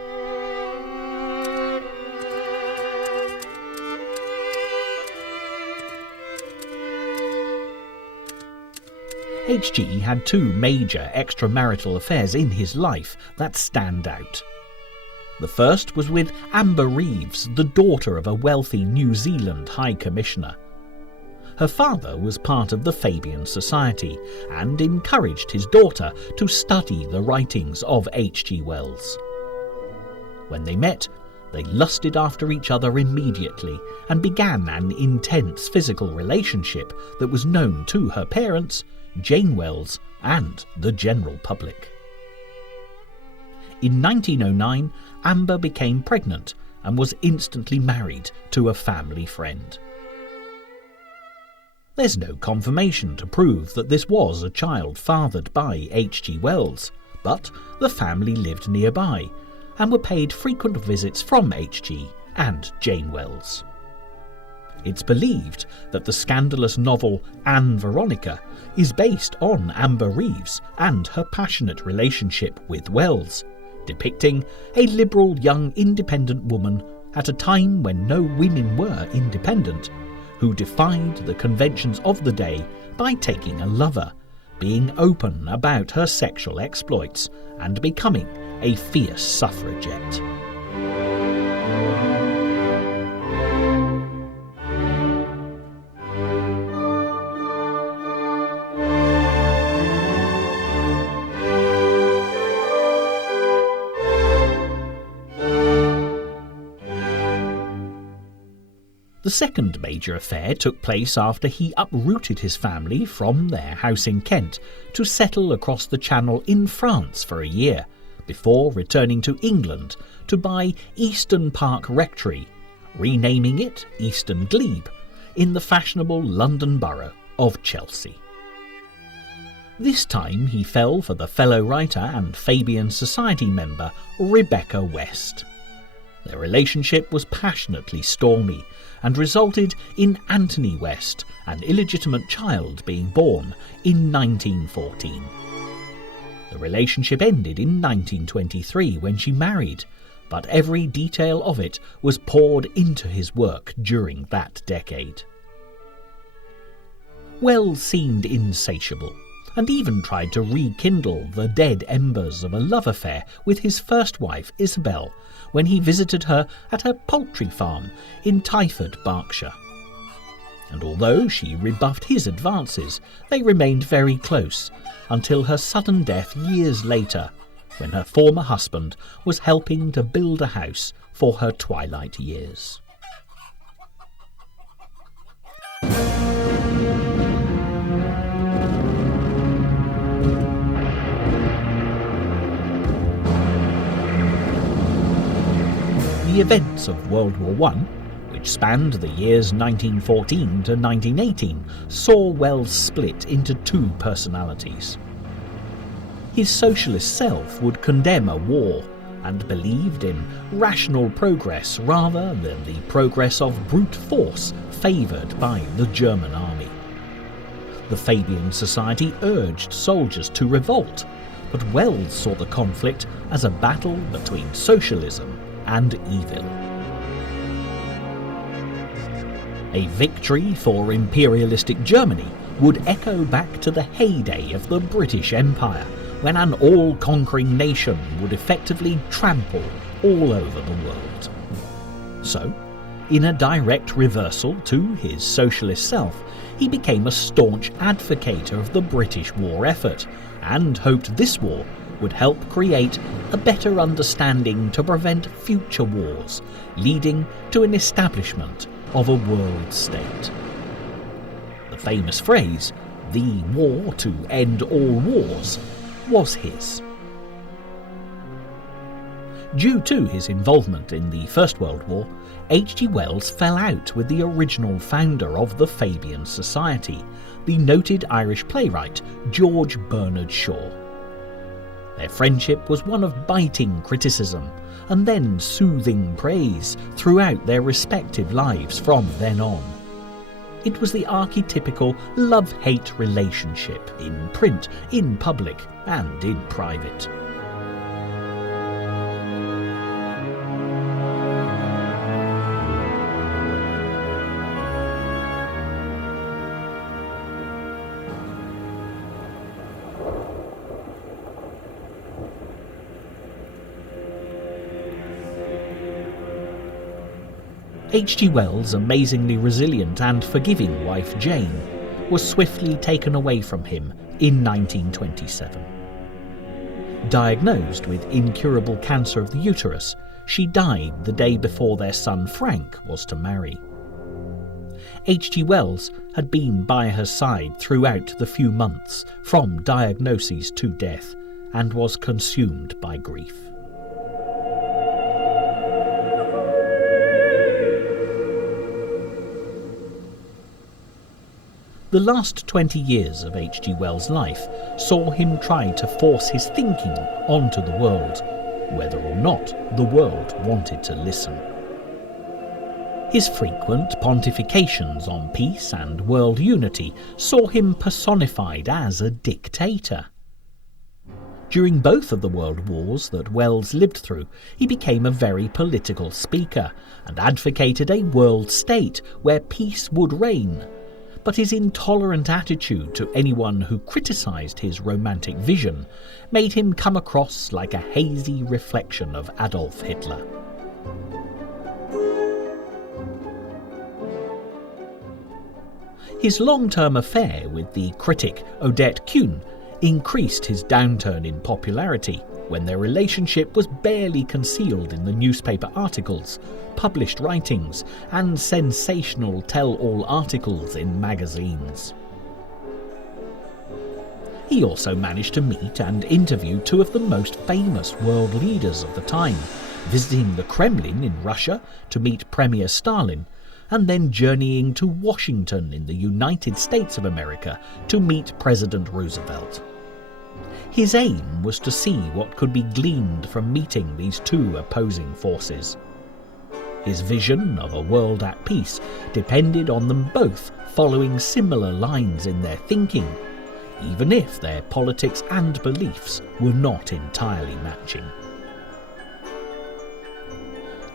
H.G. had two major extramarital affairs in his life that stand out. The first was with Amber Reeves, the daughter of a wealthy New Zealand High Commissioner. Her father was part of the Fabian Society and encouraged his daughter to study the writings of H.G. Wells. When they met, they lusted after each other immediately and began an intense physical relationship that was known to her parents, Jane Wells, and the general public. In 1909, Amber became pregnant and was instantly married to a family friend. There's no confirmation to prove that this was a child fathered by H.G. Wells, but the family lived nearby and were paid frequent visits from H.G. and Jane Wells. It's believed that the scandalous novel Anne Veronica is based on Amber Reeves and her passionate relationship with Wells, depicting a liberal young independent woman at a time when no women were independent, who defied the conventions of the day by taking a lover, being open about her sexual exploits, and becoming a fierce suffragette. The second major affair took place after he uprooted his family from their house in Kent to settle across the Channel in France for a year, before returning to England to buy Easton Park Rectory, renaming it Easton Glebe, in the fashionable London borough of Chelsea. This time he fell for the fellow writer and Fabian Society member Rebecca West. Their relationship was passionately stormy and resulted in Anthony West, an illegitimate child, being born in 1914. The relationship ended in 1923 when she married, but every detail of it was poured into his work during that decade. Wells seemed insatiable, and even tried to rekindle the dead embers of a love affair with his first wife Isabel when he visited her at her poultry farm in Tyford, Berkshire. And although she rebuffed his advances, they remained very close until her sudden death years later, when her former husband was helping to build a house for her twilight years. The events of World War I, which spanned the years 1914 to 1918, saw Wells split into two personalities. His socialist self would condemn a war and believed in rational progress rather than the progress of brute force favoured by the German army. The Fabian Society urged soldiers to revolt, but Wells saw the conflict as a battle between socialism and evil. A victory for imperialistic Germany would echo back to the heyday of the British Empire, when an all-conquering nation would effectively trample all over the world. So, in a direct reversal to his socialist self, he became a staunch advocate of the British war effort, and hoped this war would help create a better understanding to prevent future wars, leading to an establishment of a world state. The famous phrase, "the war to end all wars," was his. Due to his involvement in the First World War, H.G. Wells fell out with the original founder of the Fabian Society, the noted Irish playwright George Bernard Shaw. Their friendship was one of biting criticism and then soothing praise throughout their respective lives from then on. It was the archetypical love-hate relationship in print, in public, and in private. H.G. Wells' amazingly resilient and forgiving wife Jane was swiftly taken away from him in 1927. Diagnosed with incurable cancer of the uterus, she died the day before their son Frank was to marry. H.G. Wells had been by her side throughout the few months from diagnosis to death and was consumed by grief. The last 20 years of H.G. Wells' life saw him try to force his thinking onto the world, whether or not the world wanted to listen. His frequent pontifications on peace and world unity saw him personified as a dictator. During both of the world wars that Wells lived through, he became a very political speaker and advocated a world state where peace would reign. But his intolerant attitude to anyone who criticised his romantic vision made him come across like a hazy reflection of Adolf Hitler. His long-term affair with the critic Odette Kuhn increased his downturn in popularity, when their relationship was barely concealed in the newspaper articles, published writings, and sensational tell-all articles in magazines. He also managed to meet and interview two of the most famous world leaders of the time, visiting the Kremlin in Russia to meet Premier Stalin, and then journeying to Washington in the United States of America to meet President Roosevelt. His aim was to see what could be gleaned from meeting these two opposing forces. His vision of a world at peace depended on them both following similar lines in their thinking, even if their politics and beliefs were not entirely matching.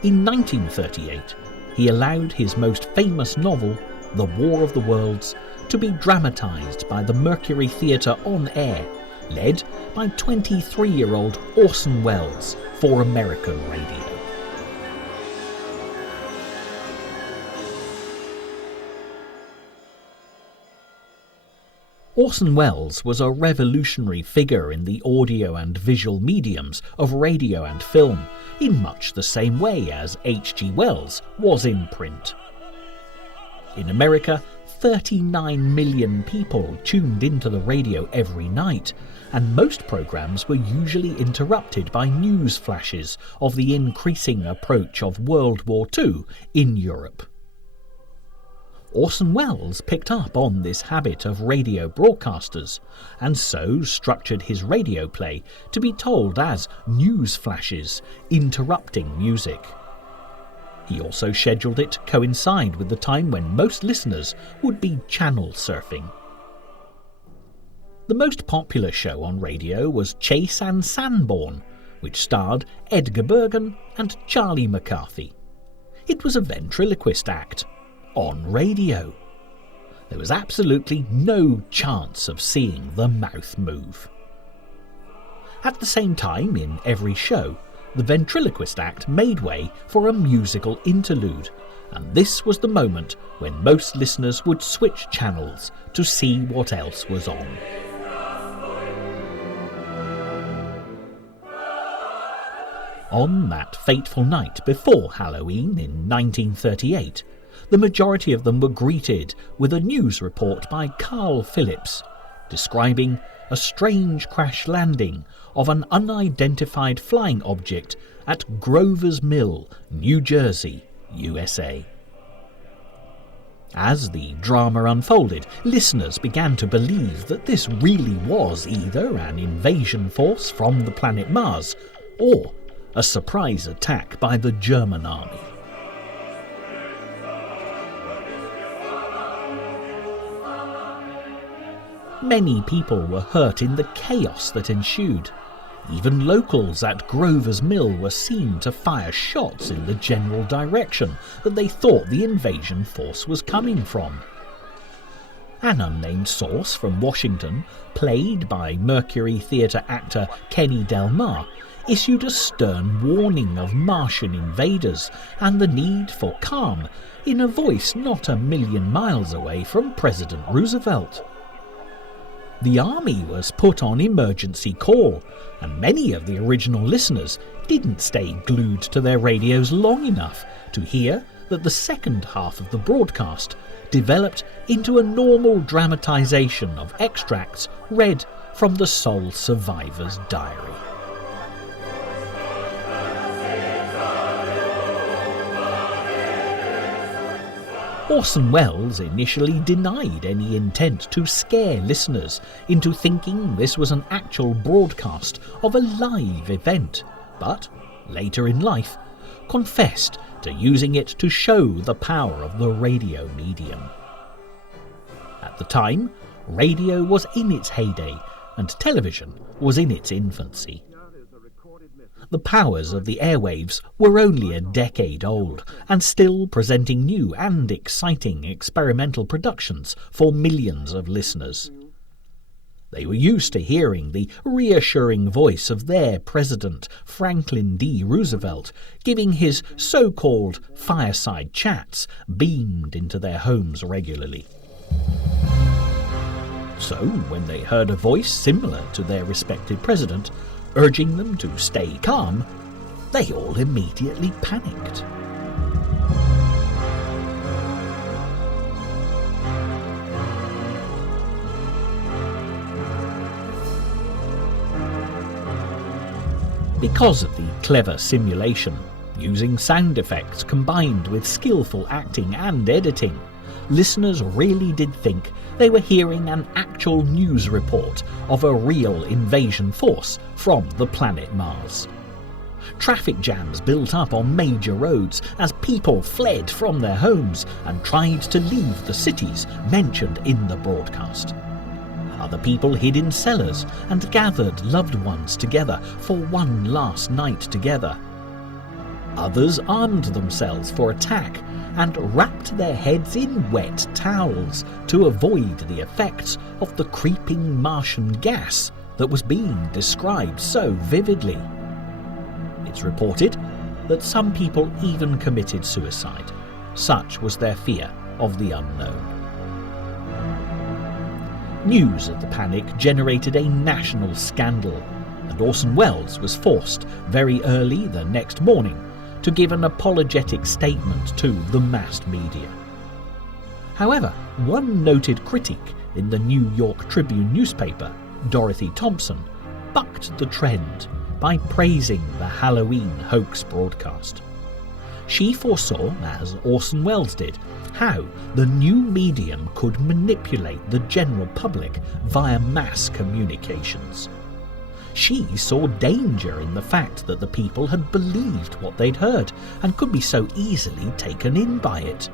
In 1938, he allowed his most famous novel, The War of the Worlds, to be dramatised by the Mercury Theatre on air, led by 23-year-old Orson Welles for American radio. Orson Welles was a revolutionary figure in the audio and visual mediums of radio and film, in much the same way as H.G. Wells was in print. In America, 39 million people tuned into the radio every night, and most programmes were usually interrupted by news flashes of the increasing approach of World War II in Europe. Orson Welles picked up on this habit of radio broadcasters, and so structured his radio play to be told as news flashes, interrupting music. He also scheduled it to coincide with the time when most listeners would be channel surfing. The most popular show on radio was Chase and Sanborn, which starred Edgar Bergen and Charlie McCarthy. It was a ventriloquist act on radio. There was absolutely no chance of seeing the mouth move. At the same time, in every show, the ventriloquist act made way for a musical interlude, and this was the moment when most listeners would switch channels to see what else was on. On that fateful night before Halloween in 1938, the majority of them were greeted with a news report by Carl Phillips, describing a strange crash landing of an unidentified flying object at Grover's Mill, New Jersey, USA. As the drama unfolded, listeners began to believe that this really was either an invasion force from the planet Mars or a surprise attack by the German army. Many people were hurt in the chaos that ensued. Even locals at Grover's Mill were seen to fire shots in the general direction that they thought the invasion force was coming from. An unnamed source from Washington, played by Mercury Theatre actor Kenny Del Mar, issued a stern warning of Martian invaders and the need for calm in a voice not a million miles away from President Roosevelt. The army was put on emergency call, and many of the original listeners didn't stay glued to their radios long enough to hear that the second half of the broadcast developed into a normal dramatization of extracts read from the sole survivor's diary. Orson Welles initially denied any intent to scare listeners into thinking this was an actual broadcast of a live event, but later in life confessed to using it to show the power of the radio medium. At the time, radio was in its heyday and television was in its infancy. The powers of the airwaves were only a decade old and still presenting new and exciting experimental productions for millions of listeners. They were used to hearing the reassuring voice of their president, Franklin D. Roosevelt, giving his so-called fireside chats beamed into their homes regularly. So, when they heard a voice similar to their respected president, urging them to stay calm, they all immediately panicked. Because of the clever simulation, using sound effects combined with skillful acting and editing, listeners really did think they were hearing an actual news report of a real invasion force from the planet Mars. Traffic jams built up on major roads as people fled from their homes and tried to leave the cities mentioned in the broadcast. Other people hid in cellars and gathered loved ones together for one last night together. Others armed themselves for attack and wrapped their heads in wet towels to avoid the effects of the creeping Martian gas that was being described so vividly. It's reported that some people even committed suicide. Such was their fear of the unknown. News of the panic generated a national scandal, and Orson Welles was forced very early the next morning to give an apologetic statement to the mass media. However, one noted critic in the New York Tribune newspaper, Dorothy Thompson, bucked the trend by praising the Halloween hoax broadcast. She foresaw, as Orson Welles did, how the new medium could manipulate the general public via mass communications. She saw danger in the fact that the people had believed what they'd heard and could be so easily taken in by it.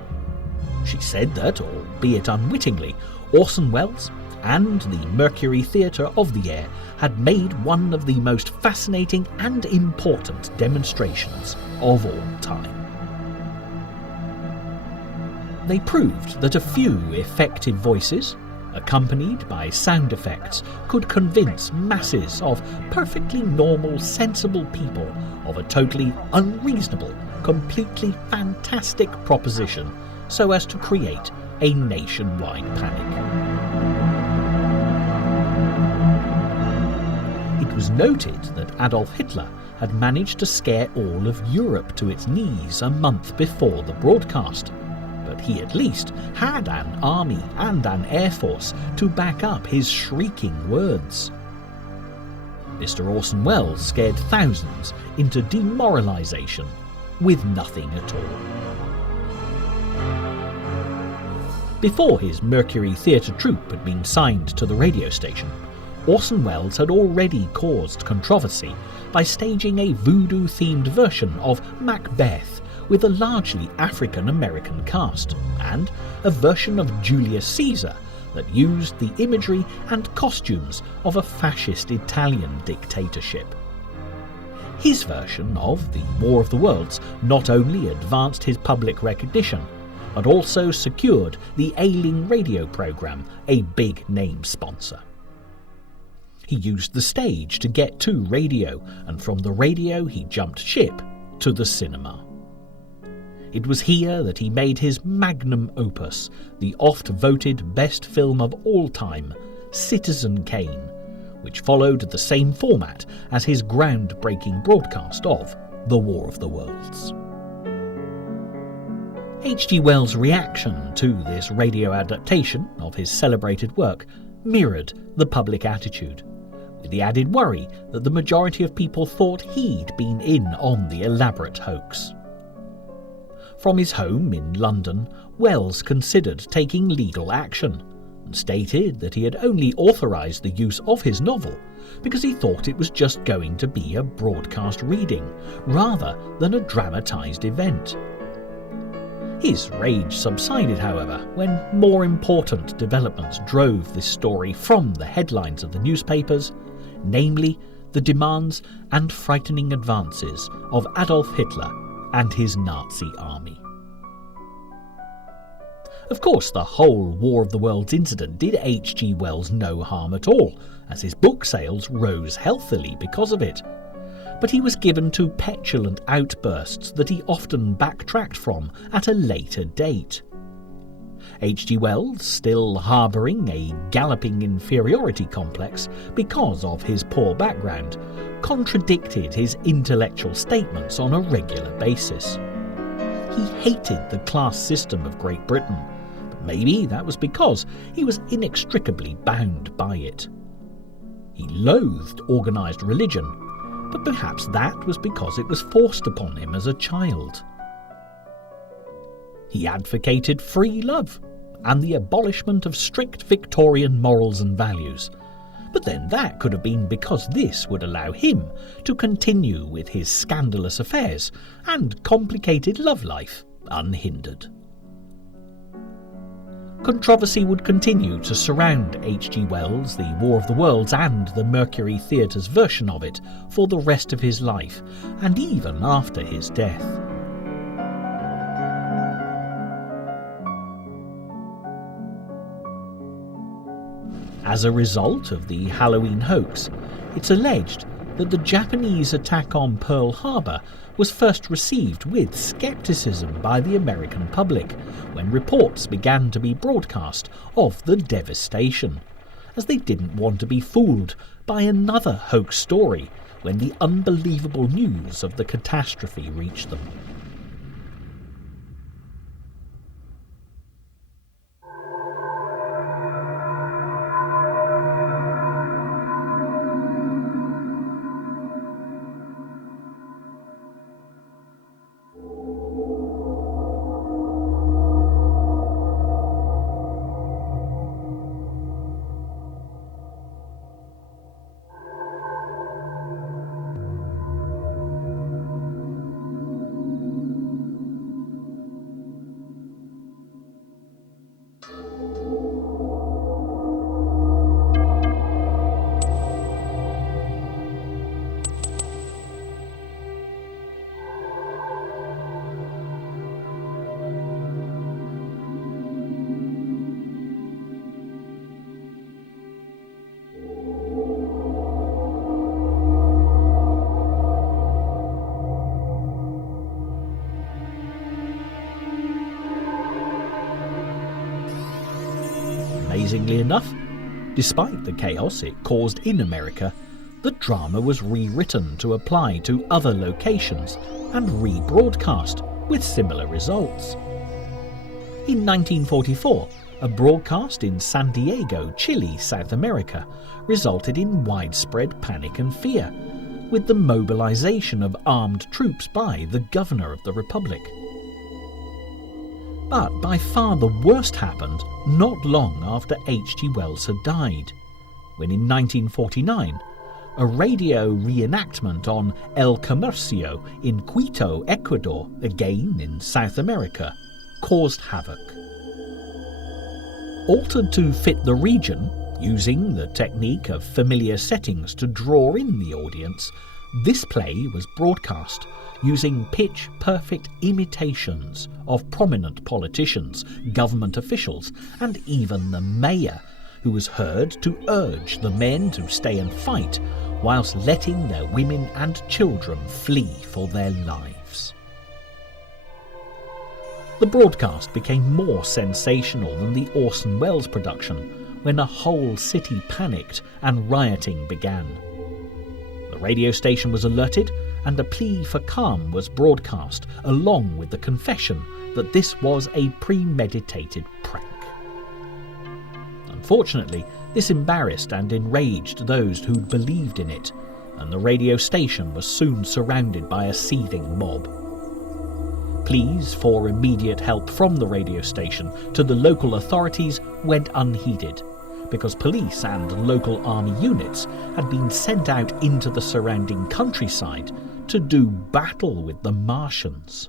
She said that, albeit unwittingly, Orson Welles and the Mercury Theatre of the Air had made one of the most fascinating and important demonstrations of all time. They proved that a few effective voices, accompanied by sound effects, could convince masses of perfectly normal, sensible people of a totally unreasonable, completely fantastic proposition so as to create a nationwide panic. It was noted that Adolf Hitler had managed to scare all of Europe to its knees a month before the broadcast, but he at least had an army and an air force to back up his shrieking words. Mr. Orson Welles scared thousands into demoralisation with nothing at all. Before his Mercury Theatre troupe had been signed to the radio station, Orson Welles had already caused controversy by staging a voodoo-themed version of Macbeth with a largely African-American cast, and a version of Julius Caesar that used the imagery and costumes of a fascist Italian dictatorship. His version of the War of the Worlds not only advanced his public recognition, but also secured the ailing radio programme a big-name sponsor. He used the stage to get to radio, and from the radio he jumped ship to the cinema. It was here that he made his magnum opus, the oft-voted best film of all time, Citizen Kane, which followed the same format as his groundbreaking broadcast of The War of the Worlds. H.G. Wells' reaction to this radio adaptation of his celebrated work mirrored the public attitude, with the added worry that the majority of people thought he'd been in on the elaborate hoax. From his home in London, Wells considered taking legal action, and stated that he had only authorised the use of his novel because he thought it was just going to be a broadcast reading, rather than a dramatised event. His rage subsided, however, when more important developments drove this story from the headlines of the newspapers, namely the demands and frightening advances of Adolf Hitler and his Nazi army. Of course, the whole War of the Worlds incident did H.G. Wells no harm at all, as his book sales rose healthily because of it. But he was given to petulant outbursts that he often backtracked from at a later date. H.G. Wells, still harbouring a galloping inferiority complex because of his poor background, contradicted his intellectual statements on a regular basis. He hated the class system of Great Britain, but maybe that was because he was inextricably bound by it. He loathed organised religion, but perhaps that was because it was forced upon him as a child. He advocated free love and the abolishment of strict Victorian morals and values, but then that could have been because this would allow him to continue with his scandalous affairs and complicated love life unhindered. Controversy would continue to surround H.G. Wells, the War of the Worlds and the Mercury Theatre's version of it for the rest of his life, and even after his death. As a result of the Halloween hoax, it's alleged that the Japanese attack on Pearl Harbor was first received with scepticism by the American public when reports began to be broadcast of the devastation, as they didn't want to be fooled by another hoax story when the unbelievable news of the catastrophe reached them. Amazingly enough, despite the chaos it caused in America, the drama was rewritten to apply to other locations and rebroadcast with similar results. In 1944, a broadcast in San Diego, Chile, South America, resulted in widespread panic and fear, with the mobilization of armed troops by the governor of the republic. But by far the worst happened not long after H.G. Wells had died, when in 1949, a radio reenactment on El Comercio in Quito, Ecuador, again in South America, caused havoc. Altered to fit the region, using the technique of familiar settings to draw in the audience, this play was broadcast using pitch-perfect imitations of prominent politicians, government officials, and even the mayor, who was heard to urge the men to stay and fight, whilst letting their women and children flee for their lives. The broadcast became more sensational than the Orson Welles production, when a whole city panicked and rioting began. The radio station was alerted, and a plea for calm was broadcast, along with the confession that this was a premeditated prank. Unfortunately, this embarrassed and enraged those who'd believed in it, and the radio station was soon surrounded by a seething mob. Pleas for immediate help from the radio station to the local authorities went unheeded, because police and local army units had been sent out into the surrounding countryside to do battle with the Martians.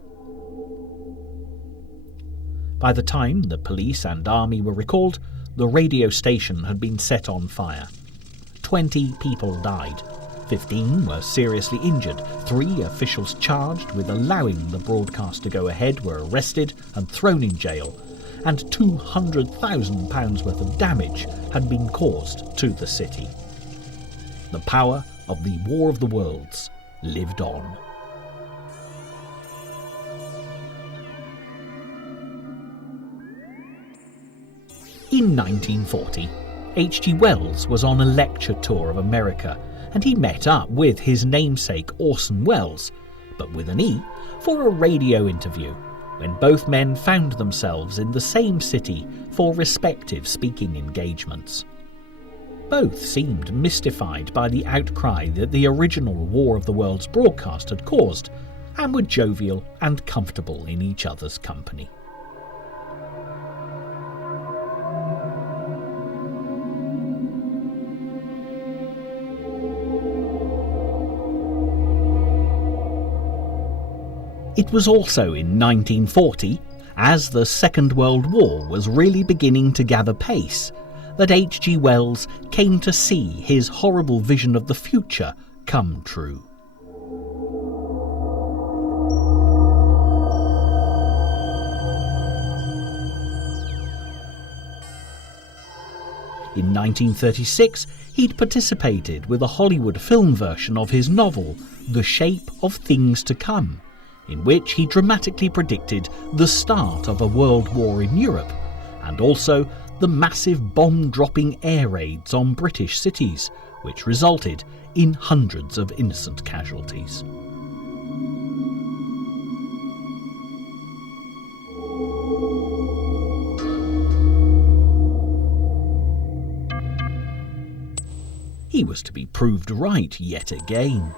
By the time the police and army were recalled, the radio station had been set on fire. 20 people died, 15 were seriously injured, 3 officials charged with allowing the broadcast to go ahead were arrested and thrown in jail, and £200,000 worth of damage had been caused to the city. The power of the War of the Worlds lived on. In 1940, H.G. Wells was on a lecture tour of America, and he met up with his namesake Orson Welles, but with an E, for a radio interview, when both men found themselves in the same city for respective speaking engagements. Both seemed mystified by the outcry that the original War of the Worlds broadcast had caused, and were jovial and comfortable in each other's company. It was also in 1940, as the Second World War was really beginning to gather pace, that H.G. Wells came to see his horrible vision of the future come true. In 1936, he'd participated with a Hollywood film version of his novel, The Shape of Things to Come, in which he dramatically predicted the start of a world war in Europe, and also the massive bomb-dropping air raids on British cities, which resulted in hundreds of innocent casualties. He was to be proved right yet again.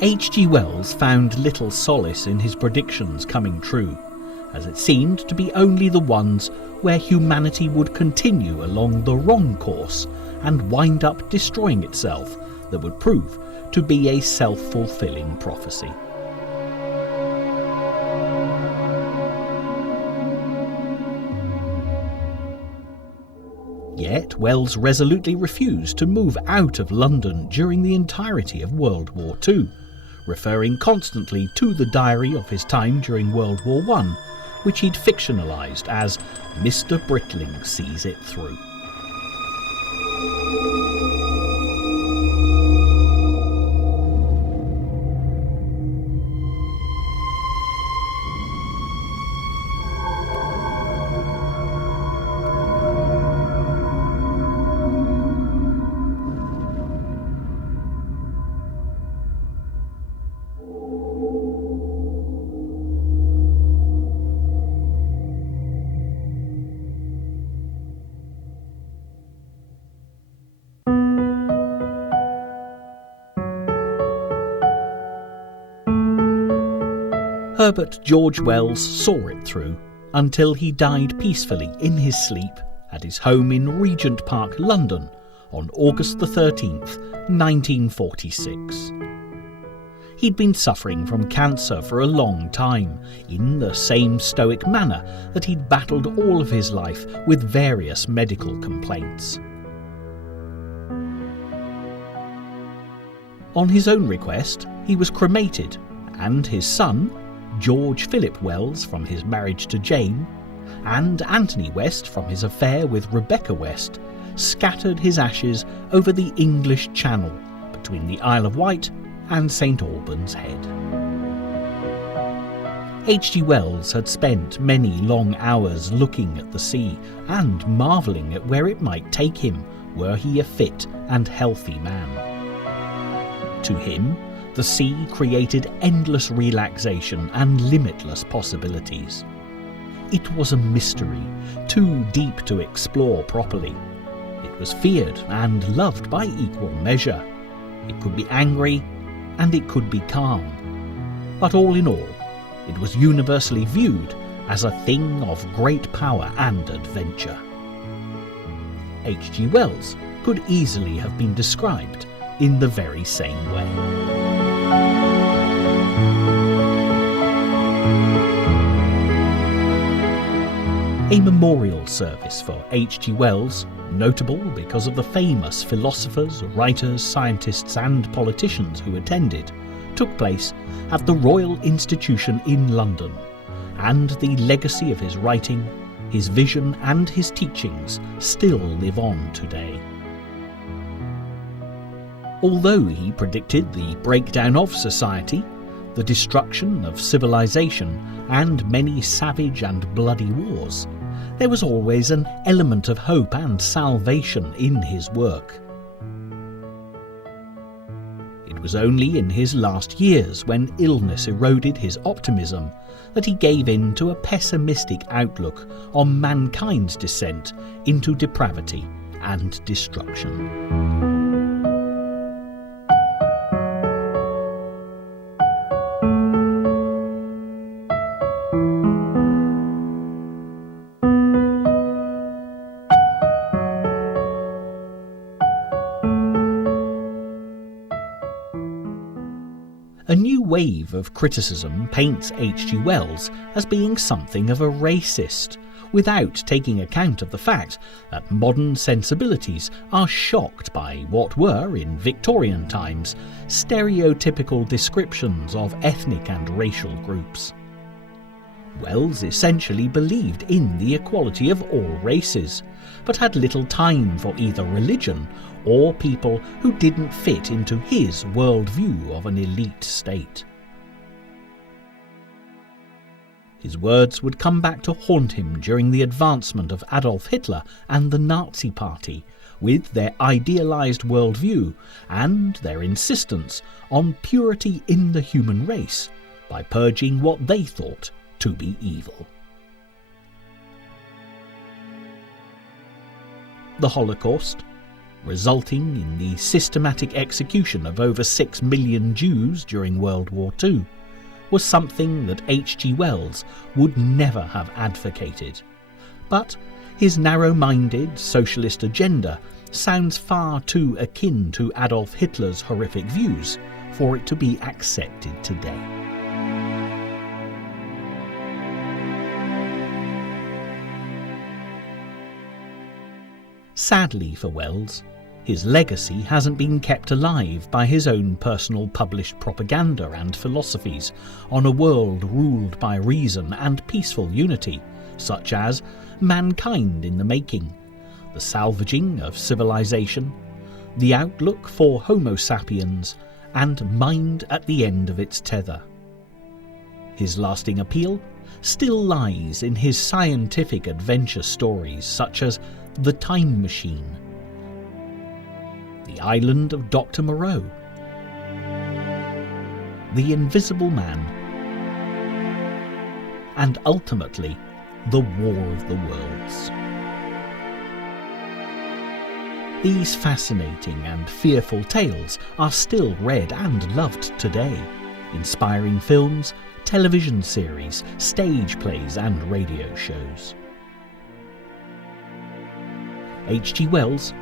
H.G. Wells found little solace in his predictions coming true, as it seemed to be only the ones where humanity would continue along the wrong course and wind up destroying itself that would prove to be a self-fulfilling prophecy. Yet Wells resolutely refused to move out of London during the entirety of World War II, referring constantly to the diary of his time during World War I, which he'd fictionalised as Mr. Britling Sees It Through. Herbert George Wells saw it through until he died peacefully in his sleep at his home in Regent Park, London, on August the 13th, 1946. He'd been suffering from cancer for a long time, in the same stoic manner that he'd battled all of his life with various medical complaints. On his own request, he was cremated, and his son, George Philip Wells from his marriage to Jane, and Anthony West from his affair with Rebecca West, scattered his ashes over the English Channel between the Isle of Wight and St Albans Head. H.G. Wells had spent many long hours looking at the sea and marvelling at where it might take him were he a fit and healthy man. To him, the sea created endless relaxation and limitless possibilities. It was a mystery, too deep to explore properly. It was feared and loved by equal measure. It could be angry, and it could be calm. But all in all, it was universally viewed as a thing of great power and adventure. H.G. Wells could easily have been described in the very same way. A memorial service for H.G. Wells, notable because of the famous philosophers, writers, scientists and politicians who attended, took place at the Royal Institution in London, and the legacy of his writing, his vision and his teachings still live on today. Although he predicted the breakdown of society, the destruction of civilization and many savage and bloody wars, there was always an element of hope and salvation in his work. It was only in his last years, when illness eroded his optimism, that he gave in to a pessimistic outlook on mankind's descent into depravity and destruction. A new wave of criticism paints H.G. Wells as being something of a racist, without taking account of the fact that modern sensibilities are shocked by what were, in Victorian times, stereotypical descriptions of ethnic and racial groups. Wells essentially believed in the equality of all races, but had little time for either religion or people who didn't fit into his worldview of an elite state. His words would come back to haunt him during the advancement of Adolf Hitler and the Nazi Party, with their idealised worldview and their insistence on purity in the human race by purging what they thought to be evil. The Holocaust, resulting in the systematic execution of over 6 million Jews during World War II, was something that H.G. Wells would never have advocated. But his narrow-minded socialist agenda sounds far too akin to Adolf Hitler's horrific views for it to be accepted today. Sadly for Wells, his legacy hasn't been kept alive by his own personal published propaganda and philosophies on a world ruled by reason and peaceful unity, such as Mankind in the Making, The Salvaging of Civilization, The Outlook for Homo Sapiens, and Mind at the End of Its Tether. His lasting appeal still lies in his scientific adventure stories such as The Time Machine, The Island of Dr. Moreau, The Invisible Man, and ultimately, The War of the Worlds. These fascinating and fearful tales are still read and loved today, inspiring films, television series, stage plays and radio shows. H.G. Wells,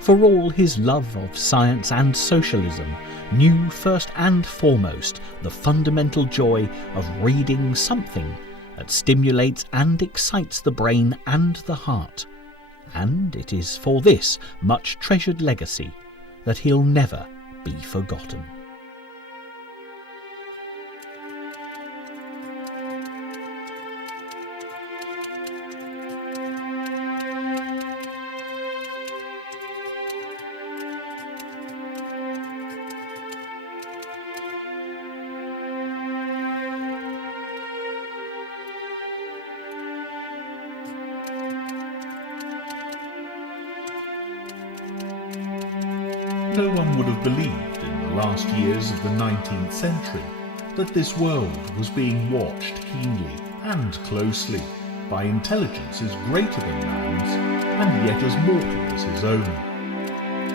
for all his love of science and socialism, knew first and foremost the fundamental joy of reading something that stimulates and excites the brain and the heart, and it is for this much treasured legacy that he'll never be forgotten. No one would have believed in the last years of the 19th century that this world was being watched keenly and closely by intelligences greater than man's and yet as mortal as his own.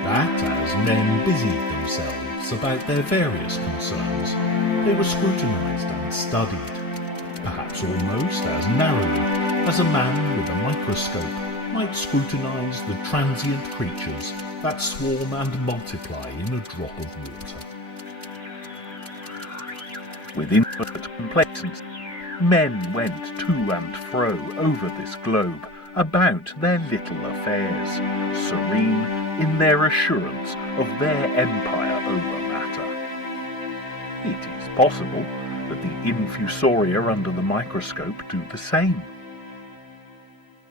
That as men busied themselves about their various concerns, they were scrutinised and studied, perhaps almost as narrowly as a man with a microscope might scrutinise the transient creatures that swarm and multiply in a drop of water. With infinite complacency, men went to and fro over this globe about their little affairs, serene in their assurance of their empire over matter. It is possible that the infusoria under the microscope do the same.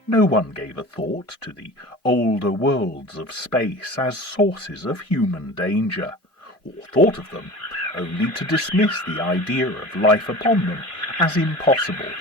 No one gave a thought to the older worlds of space as sources of human danger, or thought of them only to dismiss the idea of life upon them as impossible